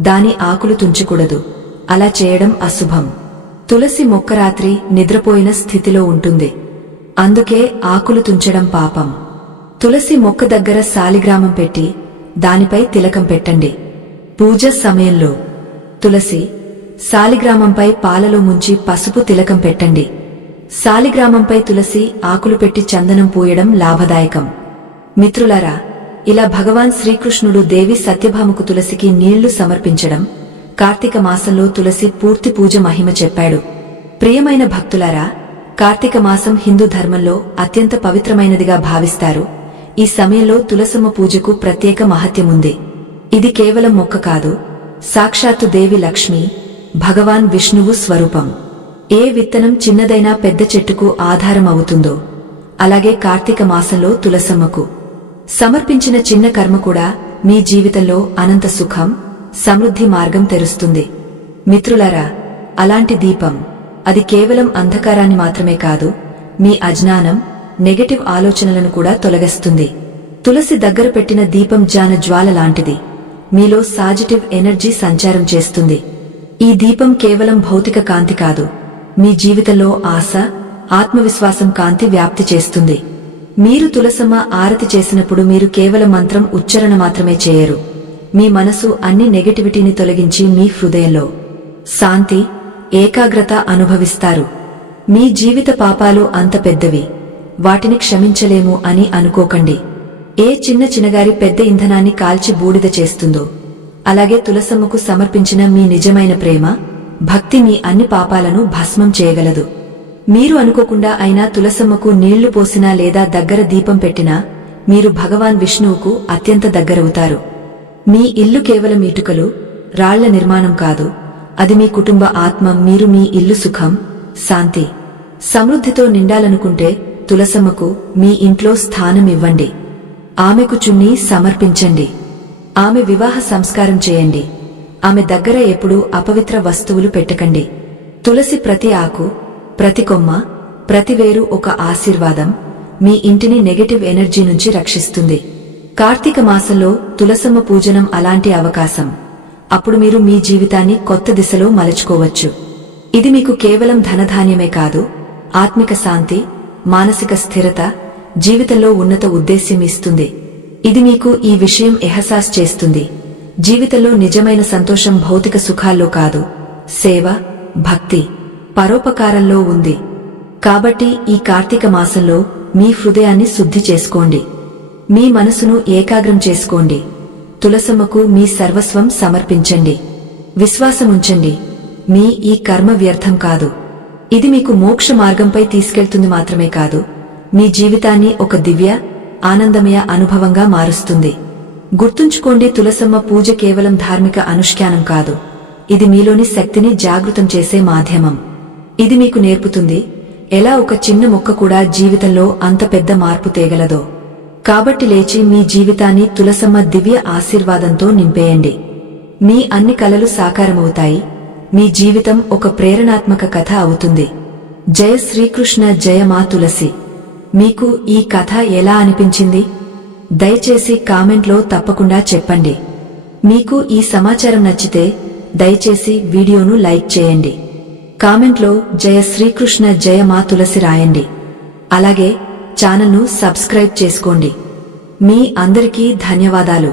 దాని ఆకులు తుంచకూడదు. అలా చేయడం అశుభం. తులసి మొక్క రాత్రి నిద్రపోయిన స్థితిలో ఉంటుంది. అందుకే ఆకులు తుంచడం పాపం. తులసి మొక్క దగ్గర శాలిగ్రామం పెట్టి దానిపై తిలకం పెట్టండి. పూజ సమయంలో తులసి శాలిగ్రామంపై పాలలో ముంచి పసుపు తిలకం పెట్టండి. శాలిగ్రామంపై తులసి ఆకులు పెట్టి చందనం పూయడం లాభదాయకం. మిత్రులారా, ఇలా భగవాన్ శ్రీకృష్ణుడు దేవి సత్యభామకు తులసికి నీళ్లు సమర్పించడం, కార్తీక మాసంలో తులసి పూర్తి పూజ మహిమ చెప్పాడు. ప్రియమైన భక్తులారా, కార్తీక మాసం హిందూ ధర్మంలో అత్యంత పవిత్రమైనదిగా భావిస్తారు. ఈ సమయంలో తులసమ్మ పూజకు ప్రత్యేక మహత్యముంది. ఇది కేవలం మొక్క కాదు, సాక్షాత్తు దేవి లక్ష్మి, భగవాన్ విష్ణువు స్వరూపం. ఏ విత్తనం చిన్నదైనా పెద్ద చెట్టుకు ఆధారం అవుతుందో, అలాగే కార్తీక మాసంలో తులసమ్మకు సమర్పించిన చిన్న కర్మ కూడా మీ జీవితంలో అనంత సుఖం, సమృద్ధి మార్గం తెరుస్తుంది. మిత్రులారా, అలాంటి దీపం, అది కేవలం అంధకారాన్ని మాత్రమే కాదు, మీ అజ్ఞానం, నెగటివ్ ఆలోచనలను కూడా తొలగిస్తుంది. తులసి దగ్గర పెట్టిన దీపం జాన జ్వాల లాంటిది. మీలో పాజిటివ్ ఎనర్జీ సంచారం చేస్తుంది. ఈ దీపం కేవలం భౌతిక కాంతి కాదు, మీ జీవితంలో ఆశ, ఆత్మవిశ్వాసం కాంతి వ్యాప్తి చేస్తుంది. మీరు తులసమ్మ ఆరతి చేసినప్పుడు మీరు కేవలం మంత్రం ఉచ్చారణ మాత్రమే చేయరు. మీ మనసు అన్ని నెగటివిటీని తొలగించి మీ హృదయంలో శాంతి, ఏకాగ్రత అనుభవిస్తారు. మీ జీవిత పాపాలు అంత పెద్దవి, వాటిని క్షమించలేము అని అనుకోకండి. ఏ చిన్న చిన్నగారి పెద్ద ఇంధనాన్ని కాల్చి బూడిద చేస్తుందో, అలాగే తులసమ్మకు సమర్పించిన మీ నిజమైన ప్రేమ, భక్తి మీ అన్ని పాపాలను భస్మం చేయగలదు. మీరు అనుకోకుండా అయినా తులసమ్మకు నీళ్లు పోసినా లేదా దగ్గర దీపం పెట్టినా మీరు భగవాన్ విష్ణువుకు అత్యంత దగ్గరవుతారు. మీ ఇల్లు కేవలం ఇటుకలు, రాళ్ల నిర్మాణం కాదు, అది మీ కుటుంబ ఆత్మ. మీరు మీ ఇల్లు సుఖం, శాంతి, సమృద్ధితో నిండాలనుకుంటే తులసమ్మకు మీ ఇంట్లో స్థానం ఇవ్వండి. ఆమెకు చున్నీ సమర్పించండి. ఆమె వివాహ సంస్కారం చేయండి. ఆమె దగ్గర ఎప్పుడూ అపవిత్ర వస్తువులు పెట్టకండి. తులసి ప్రతి ఆకు, ప్రతి కొమ్మ, ప్రతి వేరు ఒక ఆశీర్వాదం, మీ ఇంటిని నెగటివ్ ఎనర్జీ నుంచి రక్షిస్తుంది. కార్తీక మాసంలో తులసమ్మ పూజనం అలాంటి అవకాశం. అప్పుడు మీరు మీ జీవితాన్ని కొత్త దిశలో మలుచుకోవచ్చు. ఇది మీకు కేవలం ధనధాన్యమే కాదు, ఆత్మిక శాంతి, మానసిక స్థిరత, జీవితంలో ఉన్నత ఉద్దేశ్యం ఇస్తుంది. ఇది మీకు ఈ విషయం ఎహసాస్ చేస్తుంది. జీవితంలో నిజమైన సంతోషం భౌతిక సుఖాల్లో కాదు, సేవ, భక్తి, పరోపకారంలో ఉంది. కాబట్టి ఈ కార్తీక మాసంలో మీ హృదయాన్ని శుద్ధి చేసుకోండి. మీ మనసును ఏకాగ్రం చేసుకోండి. తులసమ్మకు మీ సర్వస్వం సమర్పించండి. విశ్వాసముంచండి, మీ ఈ కర్మ వ్యర్థం కాదు. ఇది మీకు మోక్ష మార్గంపై తీసుకెళ్తుంది మాత్రమే కాదు, మీ జీవితాన్ని ఒక దివ్య, ఆనందమయ అనుభవంగా మారుస్తుంది. గుర్తుంచుకోండి, తులసమ్మ పూజ కేవలం ధార్మిక అనుష్ఠానం కాదు, ఇది మీలోని శక్తిని జాగృతం చేసే మాధ్యమం. ఇది మీకు నేర్పుతుంది ఎలా ఒక చిన్న మొక్క కూడా జీవితంలో అంత పెద్ద మార్పు తేగలదో. కాబట్టి లేచి మీ జీవితాన్ని తులసమ్మ దివ్య ఆశీర్వాదంతో నింపేయండి. మీ అన్ని కలలు సాకారమవుతాయి. మీ జీవితం ఒక ప్రేరణాత్మక కథ అవుతుంది. జయ శ్రీకృష్ణ, జయ మా తులసి. మీకు ఈ కథ ఎలా అనిపించింది? దయచేసి కామెంట్లో తప్పకుండా చెప్పండి. మీకు ఈ సమాచారం నచ్చితే దయచేసి వీడియోను లైక్ చేయండి. కామెంట్లో జయ శ్రీకృష్ణ, జయ మా తులసి రాయండి. అలాగే ఛానల్ను సబ్స్క్రైబ్ చేసుకోండి. మీ అందరికీ ధన్యవాదాలు.